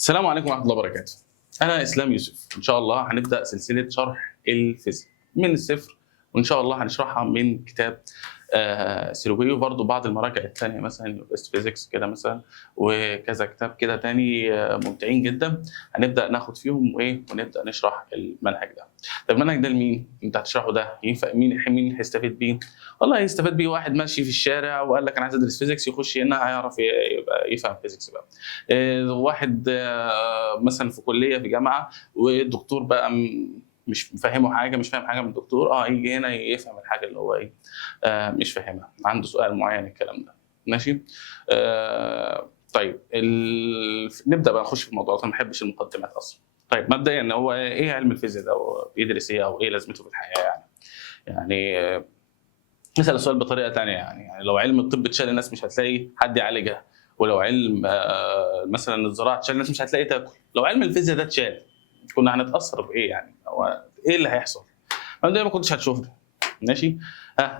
السلام عليكم ورحمة الله وبركاته. أنا إسلام يوسف، إن شاء الله هنبدأ سلسلة شرح الفيزياء من الصفر، وإن شاء الله هنشرحها من كتاب سيروبي، وبرضه بعض المراجع التانية مثلًا بيست فيزيكس كده مثلًا، وكذا كتاب كده تاني ممتعين جدًا، هنبدأ ناخد فيهم ونبدأ نشرح المنهج ده. طب المنهج ده لمين؟ أنت هتشرحه ده ينفع مين هيستفيد بيه؟ والله هيستفاد بيه واحد ماشي في الشارع وقال لك أنا عايز أدرس فيزيكس، يخش هنا هيعرف يبقى يفهم فيزيكس بقى. واحد مثلًا في كلية في جامعة والدكتور بقى مش فاهمه حاجة، مش فاهم حاجة من الدكتور، ييجي هنا يفهم الحاجة اللي هو مش فاهمها، عنده سؤال معين الكلام ده، ماشي؟ طيب نبدأ بقى نخش في الموضوعات، أنا ما باحبش المقدمات أصلًا. طيب مبدئيًا هو إيه علم الفيزياء ده، هو بيدرس إيه أو إيه لازمته في الحياة يعني؟ يعني نسأل السؤال بطريقة تانية يعني لو علم الطب اتشال الناس مش هتلاقي حد يعالجها، ولو علم مثلًا الزراعة اتشال الناس مش هتلاقي تاكل، لو علم الفيزياء ده اتشال كنا هنتأثر بإيه يعني؟ هو إيه اللي هيحصل؟ مبدئيًا ما كنتش هتشوفني، ماشي؟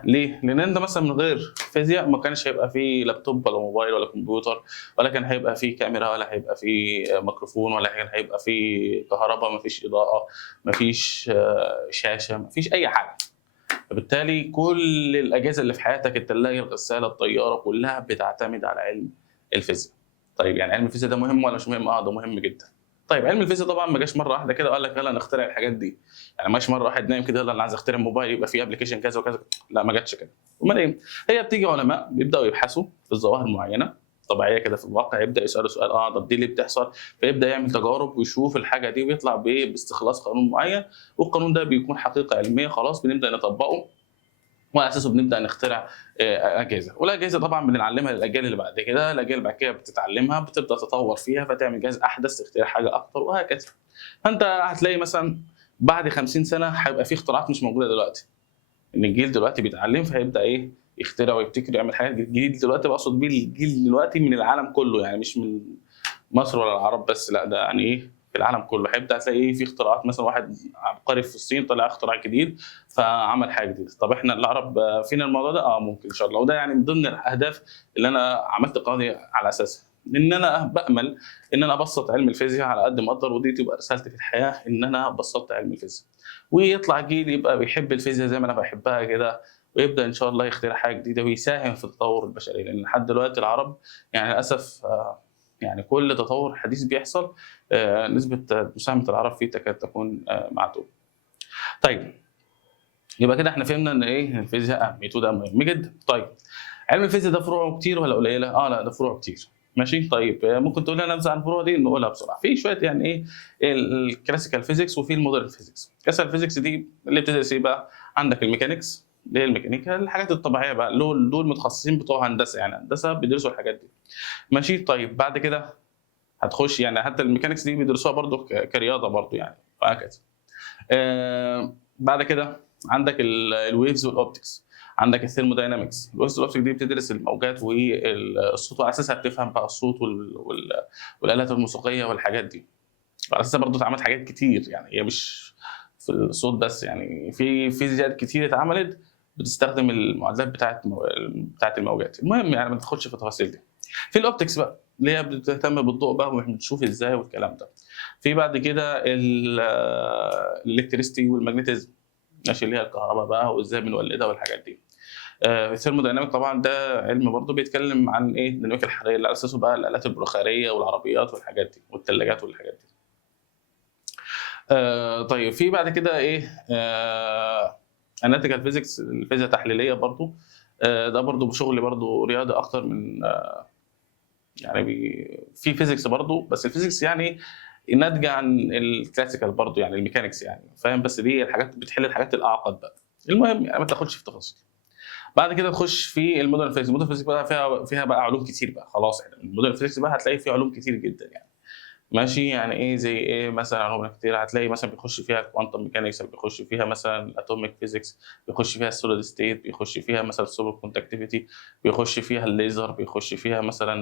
ليه؟ لأن أنت مثلًا من غير فيزياء ما كانش هيبقى في لابتوب ولا موبايل ولا كمبيوتر، ولا كان هيبقى في كاميرا ولا هيبقى في ميكروفون ولا كان هيبقى في كهربا، ما فيش إضاءة، ما فيش شاشة، ما فيش أي حاجة. فبالتالي كل الأجهزة اللي في حياتك التلاجة، الغسالة، الطيارة، كلها بتعتمد على علم الفيزياء. طيب يعني علم الفيزياء ده مهم والّا مش مهم؟ ده مهم جدًا. طيب علم الفيزياء طبعًا ما جاش مرة واحدة كده وقال لك يالّا نخترع الحاجات دي، يعني ما جاش مرة واحد نايم كده يالّا أنا عايز أخترع موبايل يبقى فيه application كذا وكذا، لأ ما جاتش كده. أومال إيه؟ هي بتيجي علماء بيبدأوا يبحثوا في ظواهر معينة طبيعية كده في الواقع، يبدأ يسألوا سؤال طب دي ليه بتحصل؟ فيبدأ يعمل تجارب ويشوف الحاجة دي ويطلع باستخلاص قانون معين، والقانون ده بيكون حقيقة علمية خلاص بنبدأ نطبقه، وعلى اساسه بنبدا نخترع اجهزه، والاجهزه طبعا بنعلمها للاجيال اللي بعد كده، الاجيال اللي بعد كده بتتعلمها بتبدا تطور فيها فتعمل جهاز احدث تخترع حاجه اكتر وهكذا. فانت هتلاقي مثلا بعد 50 سنه هيبقى في اختراعات مش موجوده دلوقتي، ان الجيل دلوقتي بيتعلم فهيبدا يخترع ويبتكر ويعمل حاجات جديده دلوقتي، بقصد بيه الجيل دلوقتي من العالم كله، يعني مش من مصر ولا العرب بس، لا ده يعني في العالم كله هيبدا تلاقي في اختراعات، مثلا واحد عبقري في الصين طلع اختراع جديد فعمل حاجه جديده. طب احنا العرب فينا الموضوع ده؟ ممكن ان شاء الله، وده يعني من ضمن الاهداف اللي انا عملت القناه على اساسها، لان انا بامل ان انا ابسط علم الفيزياء على قد ما اقدر، ودي تبقى رسالتي في الحياه ان انا بسطت علم الفيزياء، ويطلع جيل يبقى بيحب الفيزياء زي ما انا بحبها كده، ويبدا ان شاء الله يخترع حاجه جديده ويساهم في تطور البشريه، لان لحد دلوقتي العرب يعني للاسف يعني كل تطور حديث بيحصل نسبة مساهمة العرب فيه تكاد تكون معدومة. طيب يبقى كده احنا فهمنا ان الفيزياء اهميته ده مهم جدا. طيب علم الفيزياء ده فروعه كتير ولا قليلة؟ لا ده فروعه كتير. ماشي طيب ممكن تقول لي انا نبذه عن الفروع دي؟ نقولها بسرعه. في شويه يعني الكلاسيكال فيزيكس وفي المودرن فيزيكس. الكلاسيكال فيزيكس دي اللي بتدرس بقى؟ عندك الميكانيكس اللي هي الميكانيكا، الحاجات الطبيعيه بقى، دول متخصصين بتوع هندسه، يعني هندسه بيدرسوا الحاجات دي. ماشي طيب بعد كده هتخش يعني حتى الميكانكس دي بيدرسوها برضه كرياضه برضه يعني، وهكذا. بعد كده عندك الويفز والاوبتكس، عندك الثيرموداينامكس. الويفز والاوبتكس دي بتدرس الموجات والصوت، وعلى اساسها بتفهم بقى الصوت والالات الموسيقيه والحاجات دي، وعلى اساسها برضه اتعملت حاجات كتير، يعني هي مش في الصوت بس، يعني في فيزياء كتير اتعملت بتستخدم المعادلات بتاعت الموجات. المهم يعني ما تدخلش في التفاصيل دي. في الاوبتكس بقى اللي هي بتهتم بالضوء بقى واحنا بنشوف ازاي والكلام ده. في بعد كده الالكتريستي والماجنتيزم، ماشي، اللي هي الكهرباء بقى وازاي بنولدها والحاجات دي. الثيرمودايناميك طبعا ده علم برضه بيتكلم عن الديناميكا الحراريه اللي على اساسه بقى الالات البخاريه والعربيات والحاجات دي والثلاجات والحاجات دي. طيب في بعد كده اناليتيكال فيزيكس، الفيزياء التحليليه برضه. ده برضه شغل برضه رياضي اكتر من يعني في فيزيكس برضه، بس الفيزيكس يعني ناتجه عن الكلاسيكال برضه، يعني الميكانكس يعني فاهم، بس دي الحاجات بتحل الحاجات الاعقد بقى. المهم يعني ما تاخدش في تفاصيل. بعد كده تخش في المودرن فيزيكس. المودرن فيزيكس بقى فيها بقى علوم كتير بقى، خلاص يعني المودرن فيزيكس بقى هتلاقي فيه علوم كتير جدا يعني، ماشي. يعني زي مثلا علوم كتير هتلاقي مثلا بيخش فيها الكوانتم ميكانكس، بيخش فيها مثلا الاتوميك فيزيكس، بيخش فيها السوليد ستيت، بيخش فيها مثلا السوبر كوندكتيفيتي، بيخش فيها الليزر، بيخش فيها مثلا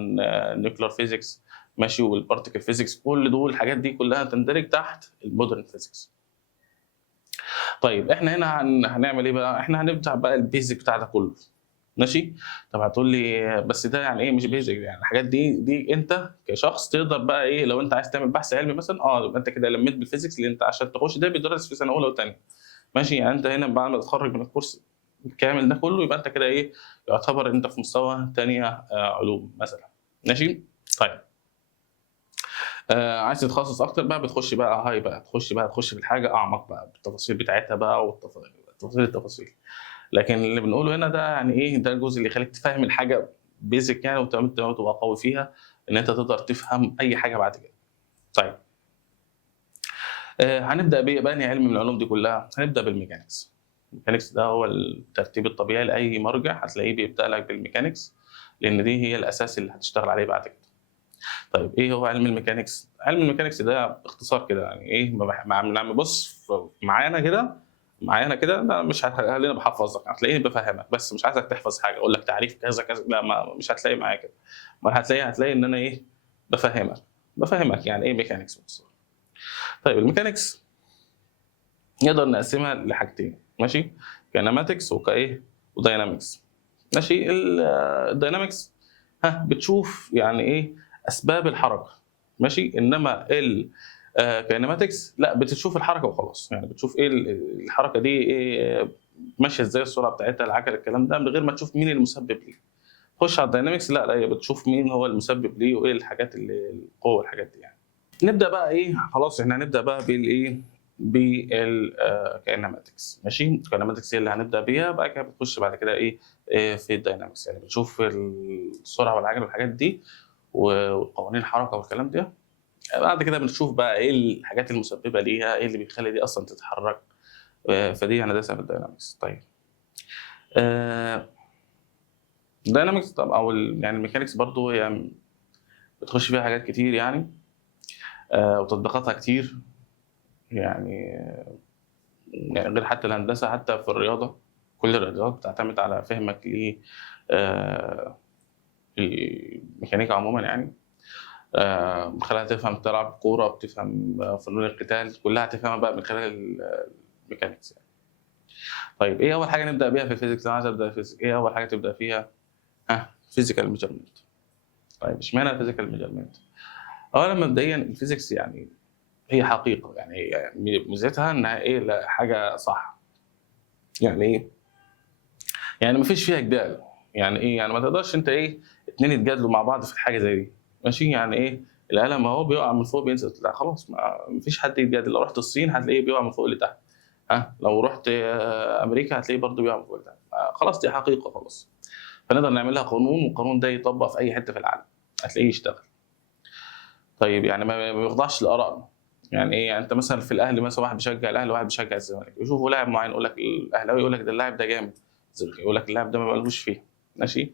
النيوكلير فيزيكس، ماشي، والبارتيكل فيزيكس. كل دول الحاجات دي كلها تندرج تحت المودرن فيزيكس. طيب احنا هنا هنعمل ايه بقى؟ احنا هنبدا بقى البيزك بتاع ده كله، ماشي. طب هتقول لي بس ده يعني ايه مش بيزك، يعني الحاجات دي انت كشخص تقدر بقى ايه لو انت عايز تعمل بحث علمي مثلا، يبقى انت كده لميت بالفيزيكس اللي انت عشان تخش ده بيدرس في سنه اولى وثانيه. ماشي، يعني انت هنا بعد ما تتخرج من الكورس الكامل ده كله يبقى انت كده ايه يعتبر انت في مستوى ثانيه علوم مثلا. ماشي. طيب عايز تتخصص اكتر بقى بتخش بقى هاي بقى تخش في الحاجه اعمق بقى بالتفاصيل بتاعتها بقى التفاصيل. لكن اللي بنقوله هنا ده يعني ايه، ده الجزء اللي يخليك تفهم الحاجه بيزك يعني وتبقى قوي فيها ان انت تقدر تفهم اي حاجه بعد كده. طيب هنبدا بأنهي علم من العلوم دي كلها؟ هنبدا بالميكانكس. الميكانكس ده هو الترتيب الطبيعي لاي مرجع هتلاقيه بيبدا لك بالميكانكس، لان دي هي الاساس اللي هتشتغل عليه بعد كده. طيب ايه هو علم الميكانكس؟ علم الميكانكس ده باختصار كده يعني ايه، بص معايا انا كده انا مش هتلاقيني بحفظك، هتلاقيني بفهمك بس مش عايزك تحفظ حاجه اقول لك تعريف كذا كذا، لا مش هتلاقي معايا كده. ما هتلاقي ان انا ايه بفهمك يعني ايه ميكانكس باختصار. طيب الميكانكس نقدر نقسمها لحاجتين، ماشي، كينماتكس وكايه وداينامكس. ماشي. الداينامكس بتشوف يعني ايه اسباب الحركه، ماشي، انما الكينماتكس لا بتشوف الحركه وخلاص، يعني بتشوف ايه الحركه دي ايه ماشيه ازاي، السرعه بتاعتها، العجله، الكلام ده من غير ما تشوف مين المسبب ليه. خش على الداينامكس لا هي بتشوف مين هو المسبب ليه وايه الحاجات اللي القوه والحاجات دي يعني. نبدا بقى ايه، خلاص احنا هنبدا بقى بالايه بالكاينماتكس. ماشي، الكاينماتكس هي اللي هنبدا بيها، بعد كده بتخش بعد كده ايه في الداينامكس، يعني بتشوف السرعه والعجله والحاجات دي وقوانين الحركه والكلام ده. بعد كده بنشوف بقى ايه الحاجات المسببه ليها، ايه اللي بيخلي دي اصلا تتحرك. فدي هندسه في الداينامكس. طيب الداينامكس طب او يعني الميكانكس برضو هي بتخش فيها حاجات كتير يعني وتطبيقاتها كتير يعني غير حتى الهندسه، حتى في الرياضه كل الرياضات بتعتمد على فهمك ل الميكانيكا عموما يعني. من خلالها تفهم تلعب كوره، بتفهم فنون القتال كلها تفهمها بقى من خلال الميكانيكس يعني. طيب ايه اول حاجه نبدا بيها في الفيزيكس؟ انا عايز ابدا فيزيكس، ايه اول حاجه تبدا فيها؟ فيزيكال ميجرمنت. طيب اشمعنى الفيزيكال ميجرمنت؟ اولا مبدئيا الفيزيكس يعني هي حقيقه، يعني ميزتها انها ايه حاجه صح. يعني ايه؟ يعني مفيش فيها جدال. يعني ايه؟ يعني ما تقدرش انت ايه اتنين يتجادلوا مع بعض في حاجه زي دي. ماشي، يعني ايه القلم اهو بيقع من فوق بينزل، لا خلاص مفيش حد يتجادل. لو رحت الصين هتلاقيه بيقع من فوق لتحت، لو رحت امريكا هتلاقيه برضه بيقع من فوق لتحت. خلاص دي حقيقه خلاص. فنقدر نعمل لها قانون، والقانون ده يطبق في اي حته في العالم هتلاقيه يشتغل. طيب يعني ما بيخضعش لارائنا. يعني ايه؟ يعني انت مثلا في الاهلي مثلا واحد بيشجع الاهلي وواحد بيشجع الزمالك، يشوفوا لاعب معين يقول لك الاهلاوي يقول لك ده اللاعب ده جامد، الزمالك يقول لك اللاعب ده ما مالوش فيه. ماشي.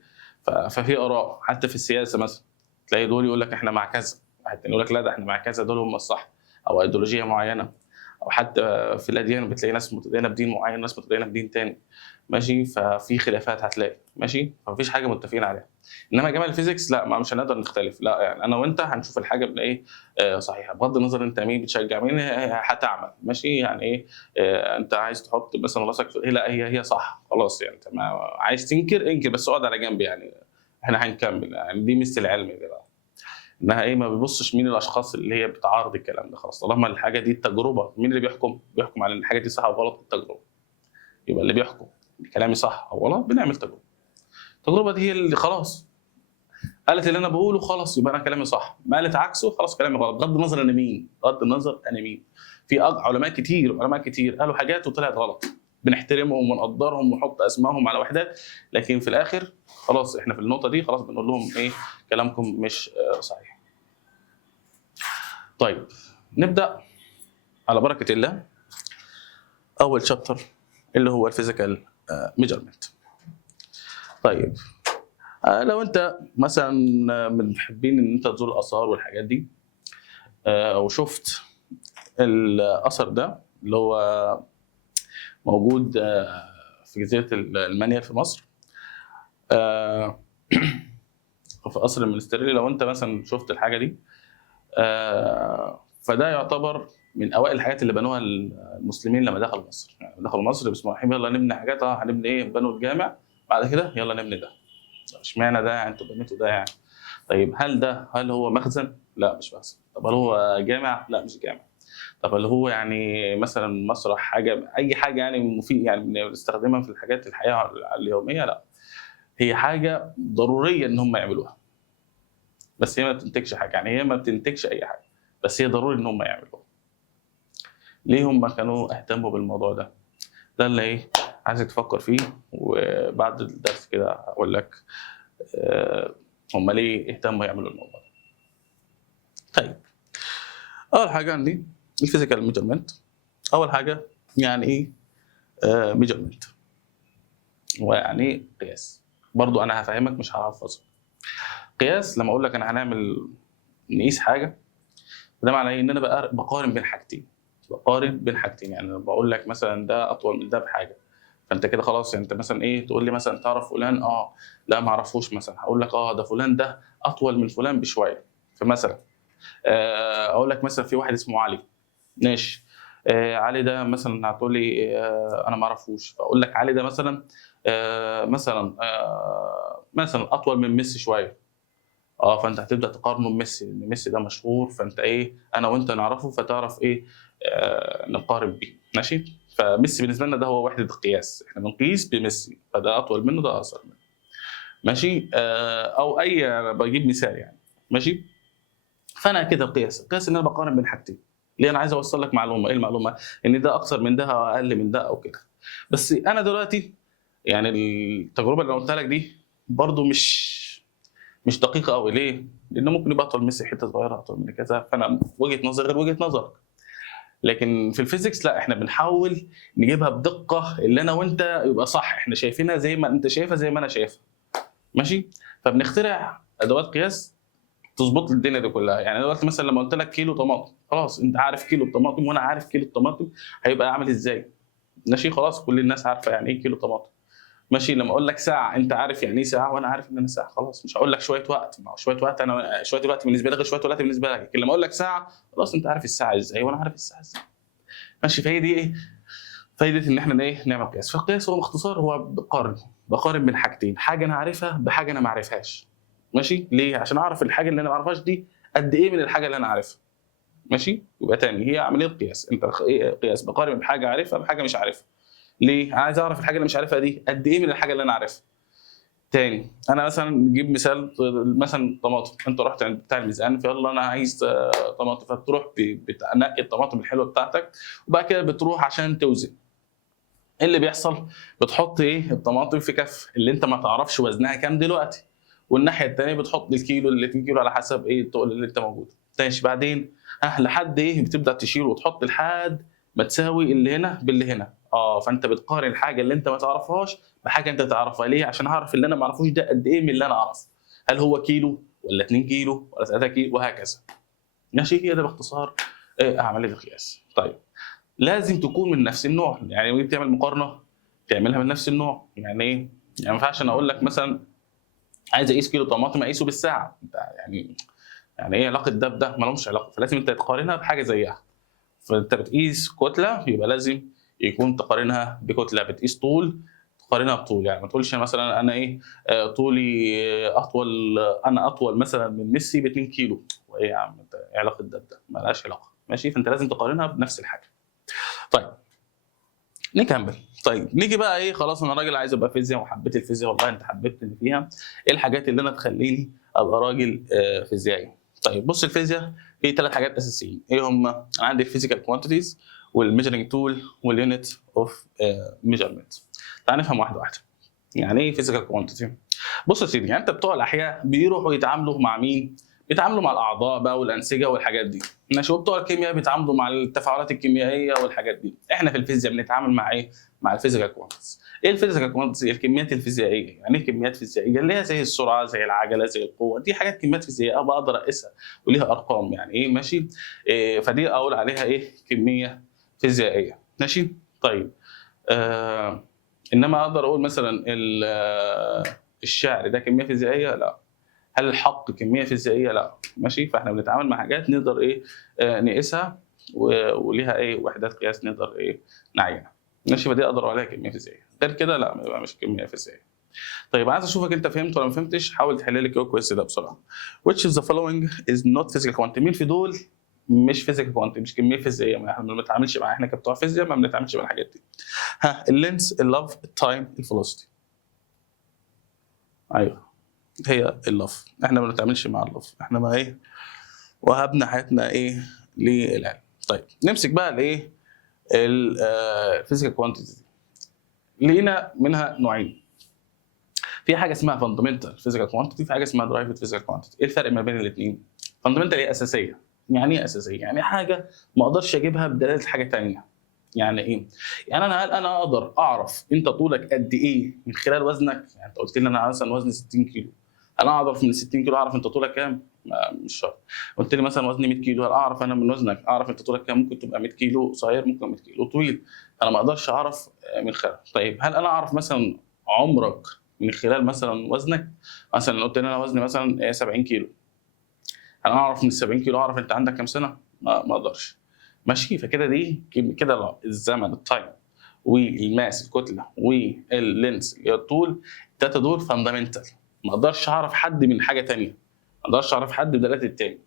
ففي اراء حتى في السياسه مثلا، تلاقي دول يقول لك احنا مع كذا، واحد تاني يقول لك لا ده احنا مع كذا، دول هم الصح، او ايديولوجيه معينه. او حتى في الاديان بتلاقي ناس متدينه بدين معين وناس متدينه بدين تاني. ماشي، ففي خلافات هتلاقي، ماشي، فمفيش حاجه متفقين عليها. انما جمال الفيزيكس لا، ما مش هنقدر نختلف، لا يعني انا وانت هنشوف الحاجه من ايه صحيحه، بغض النظر انت مين بتشجع مين هتعمل. ماشي، يعني ايه انت عايز تحط مثلا راسك في لا هي صح خلاص، يعني انت ما عايز تنكر انكر بس اقعد على جنب يعني. احنا هنكمل يعني، دي مثل العلم ده بقى، انها ايه ما بيبصش مين الاشخاص اللي هي بتعارض الكلام ده، خلاص طالما الحاجه دي التجربه، مين اللي بيحكم على ان الحاجه دي صح او غلط؟ التجربه. يبقى اللي بيحكم كلامي صح او غلط بنعمل تجربه. التجربه دي هي اللي خلاص قالت اللي انا بقوله خلاص يبقى انا كلامي صح، ما قالت عكسه خلاص كلامي غلط، بغض النظر انا مين، بغض النظر انا مين. في علماء كتير قالوا حاجات وطلعت غلط، بنحترمهم ونقدرهم ونحط اسمائهم على وحدات، لكن في الاخر خلاص احنا في النقطه دي خلاص بنقول لهم ايه كلامكم مش صحيح. طيب نبدا على بركه الله اول شابتر اللي هو الفيزيكال ميجرمنت. طيب لو انت مثلا من محبين ان انت تزور الاثار والحاجات دي وشفت الاثر ده اللي هو موجود في جزيره المانيال في مصر في قصر المنستيرلي، لو انت مثلا شفت الحاجه دي فده يعتبر من اوائل الحاجات اللي بنوها المسلمين لما دخلوا مصر. يعني دخلوا مصر بسم الله الرحمن الرحيم يلا نبني حاجات، هنبني ايه؟ بنوا الجامع بعد كده يلا نبني ده. اشمعنى ده يعني انتوا بنيتوا ده يعني؟ طيب هل هو مخزن؟ لا مش مخزن. طب هل هو جامع؟ لا مش جامع. طب هل هو يعني مثلا مسرح، حاجه اي حاجه يعني مفيد يعني بنستخدمها في الحاجات الحياه اليوميه؟ لا، هي حاجه ضروريه ان هم يعملوها، بس هي ما بتنتجش حاجه، يعني هي ما بتنتجش اي حاجه، بس هي ضروري ان هم يعملوها. ليه هم كانوا اهتموا بالموضوع ده؟ ده اللي ايه عايزك تفكر فيه، وبعد الدرس كده اقول لك هم ليه اهتموا يعملوا الموضوع ده. طيب اول حاجه عندي الفيزيكال ميجرمنت. اول حاجه يعني ايه ميجرمنت؟ ويعني ايه قياس؟ برضو انا هفهمك مش هحفظك. قياس لما اقول لك انا هنعمل نقيس حاجه، ده معناه ان انا بقارن بين حاجتين. بقارن بين حاجتين، يعني بقول لك مثلا ده اطول من ده بحاجه، فانت كده خلاص يعني انت مثلا ايه تقول لي مثلا تعرف فلان؟ لا ما اعرفوش. مثلا هقول لك ده فلان ده اطول من فلان بشويه. فمثلا اقول لك مثلا في واحد اسمه علي، ماشي. علي ده مثلا هتقول لي انا ما اعرفوش، فاقول لك علي ده مثلا مثلا اطول من ميسي شويه. فانت هتبدا تقارنه بميسي، لان ميسي ده مشهور، فانت ايه انا وانت نعرفه، فتعرف ايه نقارن بيه، ماشي. فميسي بالنسبه لنا ده هو وحده القياس، احنا بنقيس بميسي، فده اطول منه ده اقصر منه، ماشي. او بجيب مثال يعني، ماشي. فانا كده القياس ان انا بقارن بين حاجتين. ليه؟ انا عايز اوصل لك معلومه. ايه المعلومه؟ ان ده اقصر من ده او اقل من ده او كده. بس انا دلوقتي يعني التجربه اللي قلتها لك دي برضو مش دقيقه قوي. ليه؟ لانه ممكن يبقى اطول ميسي حته صغيره اطول من كذا، فانا وجهه نظري غير وجهه نظرك. لكن في الفيزيكس لا، احنا بنحاول نجيبها بدقه اللي انا وانت يبقى صح، احنا شايفينها زي ما انت شايفها زي ما انا شايفها، ماشي. فبنخترع ادوات قياس تظبط لي الدنيا دي كلها. يعني دلوقتي مثلا لما قلت لك كيلو طماطم، خلاص انت عارف كيلو الطماطم وانا عارف كيلو الطماطم هيبقى عامل ازاي، ماشي. خلاص كل الناس عارفه يعني ايه كيلو طماطم، ماشي. لما اقول لك ساعه انت عارف يعني ايه ساعه وانا عارف ان انا ساعه، خلاص مش هقول لك شويه وقت. ما هو شويه وقت انا شويه وقت بالنسبه لي غير شويه وقت بالنسبه لك، لكن لما اقول لك ساعه خلاص انت عارف الساعه ازاي وانا عارف الساعه ازاي، ماشي. فهي دي ايه فايده ان احنا ايه نعمل قياس. فالقياس هو باختصار هو بقارن بين حاجتين، حاجه انا عارفها بحاجه انا ما عارفهاش، ماشي. ليه؟ عشان اعرف الحاجه اللي انا ما اعرفهاش دي قد ايه من الحاجه اللي انا عارفها، ماشي. يبقى تاني هي عمليه قياس، انت ايه قياس؟ بقارن بحاجه عارفها بحاجه مش عارفها. ليه؟ عايز اعرف الحاجه اللي مش عارفها دي قد ايه من الحاجه اللي انا عارفها. تاني انا مثلا نجيب مثال، مثلا طماطم، انت رحت عند بتاع الميزان فيلا انا عايز طماطم، فتروح بتنقي الطماطم الحلوه بتاعتك، وبعد كده بتروح عشان توزن. ايه اللي بيحصل؟ بتحط ايه الطماطم في كف اللي انت ما تعرفش وزنها كام دلوقتي، والناحيه الثانيه بتحط الكيلو اللي 2 كيلو على حسب ايه التقل اللي انت موجود، ماشي. بعدين لحد ايه بتبدا تشيل وتحط لحد ما تساوي اللي هنا باللي هنا. فانت بتقارن الحاجه اللي انت ما تعرفهاش بحاجه انت تعرفها. ليه؟ عشان اعرف اللي انا ما اعرفوش ده قد ايه من اللي انا اعرفه، هل هو كيلو ولا 2 كيلو ولا 3 كيلو وهكذا، ماشي. هي ده باختصار عمليه القياس. طيب لازم تكون من نفس النوع، يعني وانت بتعمل مقارنه تعملها من نفس النوع. يعني ايه؟ يعني ما ينفعش انا اقول لك مثلا عايز اقيس كيلو طماطم اقيسه بالساعه، انت يعني ايه علاقه ده بده؟ ما لهمش علاقه، فلازم انت تقارنها بحاجه زيها. فانت بتقيس كتله يبقى لازم يكون تقارنها بكتله، بتقيس طول تقارنها بطول. يعني ما تقولش مثلا انا ايه طولي اطول، انا اطول مثلا من ميسي ب 2 كيلو، وايه يا عم انت ايه علاقه ده بده؟ ما لهاش علاقه، ماشي. فانت لازم تقارنها بنفس الحاجه. طيب نكمل. طيب نيجي بقى ايه، خلاص انا راجل عايز ابقى فيزياء وحبيت الفيزياء، والله انت حببتني فيها. ايه الحاجات اللي انا تخليني ابقى راجل فيزيائي؟ طيب بص، الفيزياء في 3 حاجات اساسيين. ايه هم؟ انا عندي الفيزيكال كوانتيتيز والميجرنج تول واليونت اوف ميجرمنت. تعال نفهم واحده واحده. يعني ايه فيزيكال كوانتيتي؟ بص يا سيدي، يعني انت بتوع الاحياء بيروحوا يتعاملوا مع مين؟ بيتعاملوا مع الاعضاء بقى والانسجه والحاجات دي، ماشي. وبتوع الكيمياء بيتعاملوا مع التفاعلات الكيميائيه والحاجات دي. احنا في الفيزياء بنتعامل مع ايه؟ مع الفيزيكال كوانتيتيز. ايه الفيزيكال كوانتيتيز؟ الكميات الفيزيائيه. يعني ايه كميات فيزيائيه؟ اللي هي زي السرعه زي العجله زي القوه، دي حاجات كميات فيزيائيه بقدر اقيسها وليها ارقام، يعني ايه، ماشي. فدي اقول عليها ايه؟ كميه فيزيائيه، ماشي. طيب انما اقدر اقول مثلا الشعر ده كميه فيزيائيه؟ لا. هل الحق كميه فيزيائيه؟ لا، ماشي. فاحنا بنتعامل مع حاجات نقدر ايه نقيسها وليها ايه وحدات قياس نقدر ايه نعينها، ماشي. فدي اقدر اقول عليها كميه فيزيائيه، غير كده لا، يبقى مش كميه فيزيائيه. طيب عايز اشوفك انت فهمت ولا ما فهمتش، حاول تحل لي الكويز ده بسرعه. which of the following is not physical quantity؟ مين في دول مش physical quantity، مش كميه فيزيائيه، ما احنا ما بنتعاملش معاها، احنا كبتوع فيزياء ما بنتعاملش مع الحاجات دي. ها، اللينس، اللف، التايم، الفيلوسيتي. ايوه هي اللف، احنا ما بنتعاملش مع اللف، احنا ما ايه، وهبنا حياتنا ايه للعلم. طيب نمسك بقى الايه الفيزيكال كوانتيتي. لقينا منها نوعين، في حاجه اسمها فاندمنتال فيزيكال كوانتيتي، في حاجه اسمها درايفد فيزيكال كوانتيتي. ايه الفرق ما بين الاثنين؟ فاندمنتال هي اساسيه. يعني ايه اساسيه؟ يعني حاجه ما اقدرش اجيبها بدلاله حاجه ثانيه. يعني ايه؟ يعني هل انا اقدر اعرف انت طولك قد ايه من خلال وزنك؟ يعني انت قلت لي انا مثلا وزني 60 كيلو، انا اقدر من 60 كيلو اعرف انت طولك كام؟ مش شرط. قلت لي مثلا وزني 100 كيلو، هل اعرف انا من وزنك اعرف انت طولك كام؟ ممكن تبقى 100 كيلو قصير، ممكن 100 كيلو طويل، انا ما اقدرش اعرف من خلال. طيب هل انا اعرف مثلا عمرك من خلال مثلا وزنك؟ مثلا قلت لي انا وزني مثلا 70 كيلو، انا اعرف من ال 70 كيلو اعرف انت عندك كام سنه؟ ما اقدرش. ماشي، فكده دي كده الزمن، التايم، والماس، الكتله، واللينس اللي هي الطول، التلاته دول فاندامنتال، ما اقدرش اعرف حد من حاجه ثانيه، ما اقدرش اعرف حد بدلاله التاني.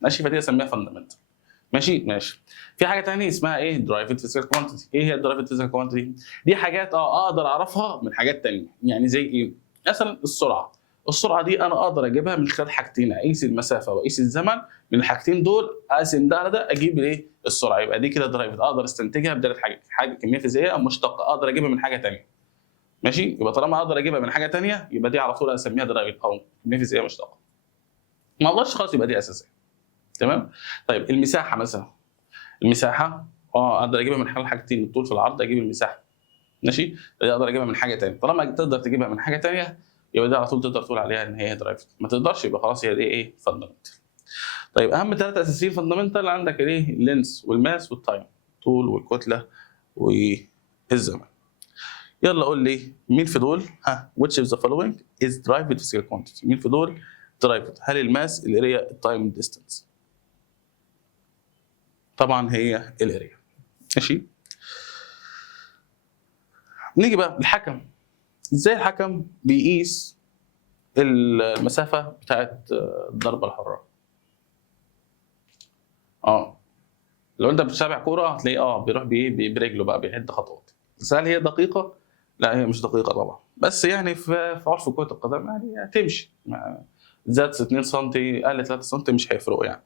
ماشي، فدي اسميها فاندامنتال. ماشي. في حاجه ثانيه اسمها ايه؟ درايفد فيزيكال كوانتيتي. ايه هي الدرايفد فيزيكال كوانتيتي؟ دي حاجات اقدر اعرفها من حاجات ثانيه. يعني زي ايه؟ مثلا السرعه. السرعه دي انا اقدر اجيبها من خلال حاجتين، اقيس المسافه واقيس الزمن، من الحاجتين دول اقسم ده على ده اجيب الايه؟ السرعه. يبقى دي كده درايفد، اقدر استنتجها بدلاله حاجه كميه فيزيائيه مشتقه اقدر اجيبها من حاجه ثانيه. ماشي، يبقى طالما اقدر اجيبها من حاجه ثانيه يبقى دي على طول اسميها درايفد او كميه فيزيائيه مشتقه. ما اقدرش خلاص يبقى دي اساسيه. تمام. طيب المساحه مثلا، المساحه اقدر اجيبها من خلال حاجتين، الطول في العرض، اجيب المساحه. ماشي، دي اقدر اجيبها من حاجه ثانيه. طالما تقدر تجيبها من حاجه ثانيه يبقى دي على طول تقدر تقول عليها ان هي درايفد. ما تقدرش يبقى خلاص هي دي ايه؟ فاندمنتال. طيب اهم ثلاثه اساسيين فاندمنتال عندك ايه؟ اللينس والماس والتايم، الطول والكتله والزمن. يلا قول لي مين في دول؟ ها، which of the following is derived physical quantity؟ مين في دول derived؟ هل الماس، الاريا، التايم، ديستانس؟ طبعا هي الاريا. ماشي، نيجي بقى للحكم. ازاي الحكم بيقيس المسافه بتاعت الضربه الحره؟ لو انت بتتابع كوره هتلاقيه بيروح برجله بقى بيعد خطوات. بس هل هي دقيقه؟ لا هي مش دقيقه طبعا، بس يعني في عرف كره القدم يعني تمشي، زاد 2 سم قل 3 سم مش هيفرقوا يعني.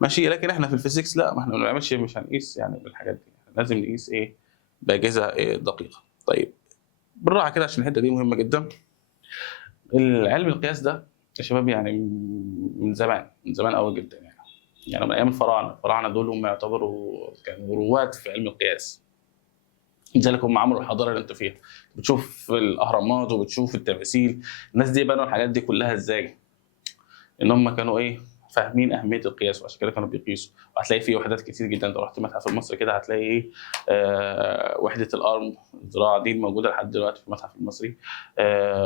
ماشي، لكن احنا في الفيزيكس لا، ما احنا ما بنعملش، مش هنقيس يعني بالحاجات دي، لازم نقيس ايه؟ باجهزه دقيقه. طيب بالراحه كده عشان الحته دي مهمه جدا. العلم القياس ده يا شباب يعني من زمان، من زمان قوي جدا يعني من ايام الفراعنه دول هم يعتبروا كانوا رواد في علم القياس. لذلك هم عملوا الحضاره اللي انت فيها، بتشوف الاهرامات وبتشوف التماثيل، الناس دي بنوا الحاجات دي كلها ازاي؟ ان هم كانوا ايه؟ فاهمين اهميه القياس وعشان كده كانوا بيقيسوا. وهتلاقي فيه وحدات كتير جدا، انت رحت متحف المصري كده هتلاقي ايه؟ وحده الارم، الذراع دي موجوده لحد دلوقتي في المتحف المصري.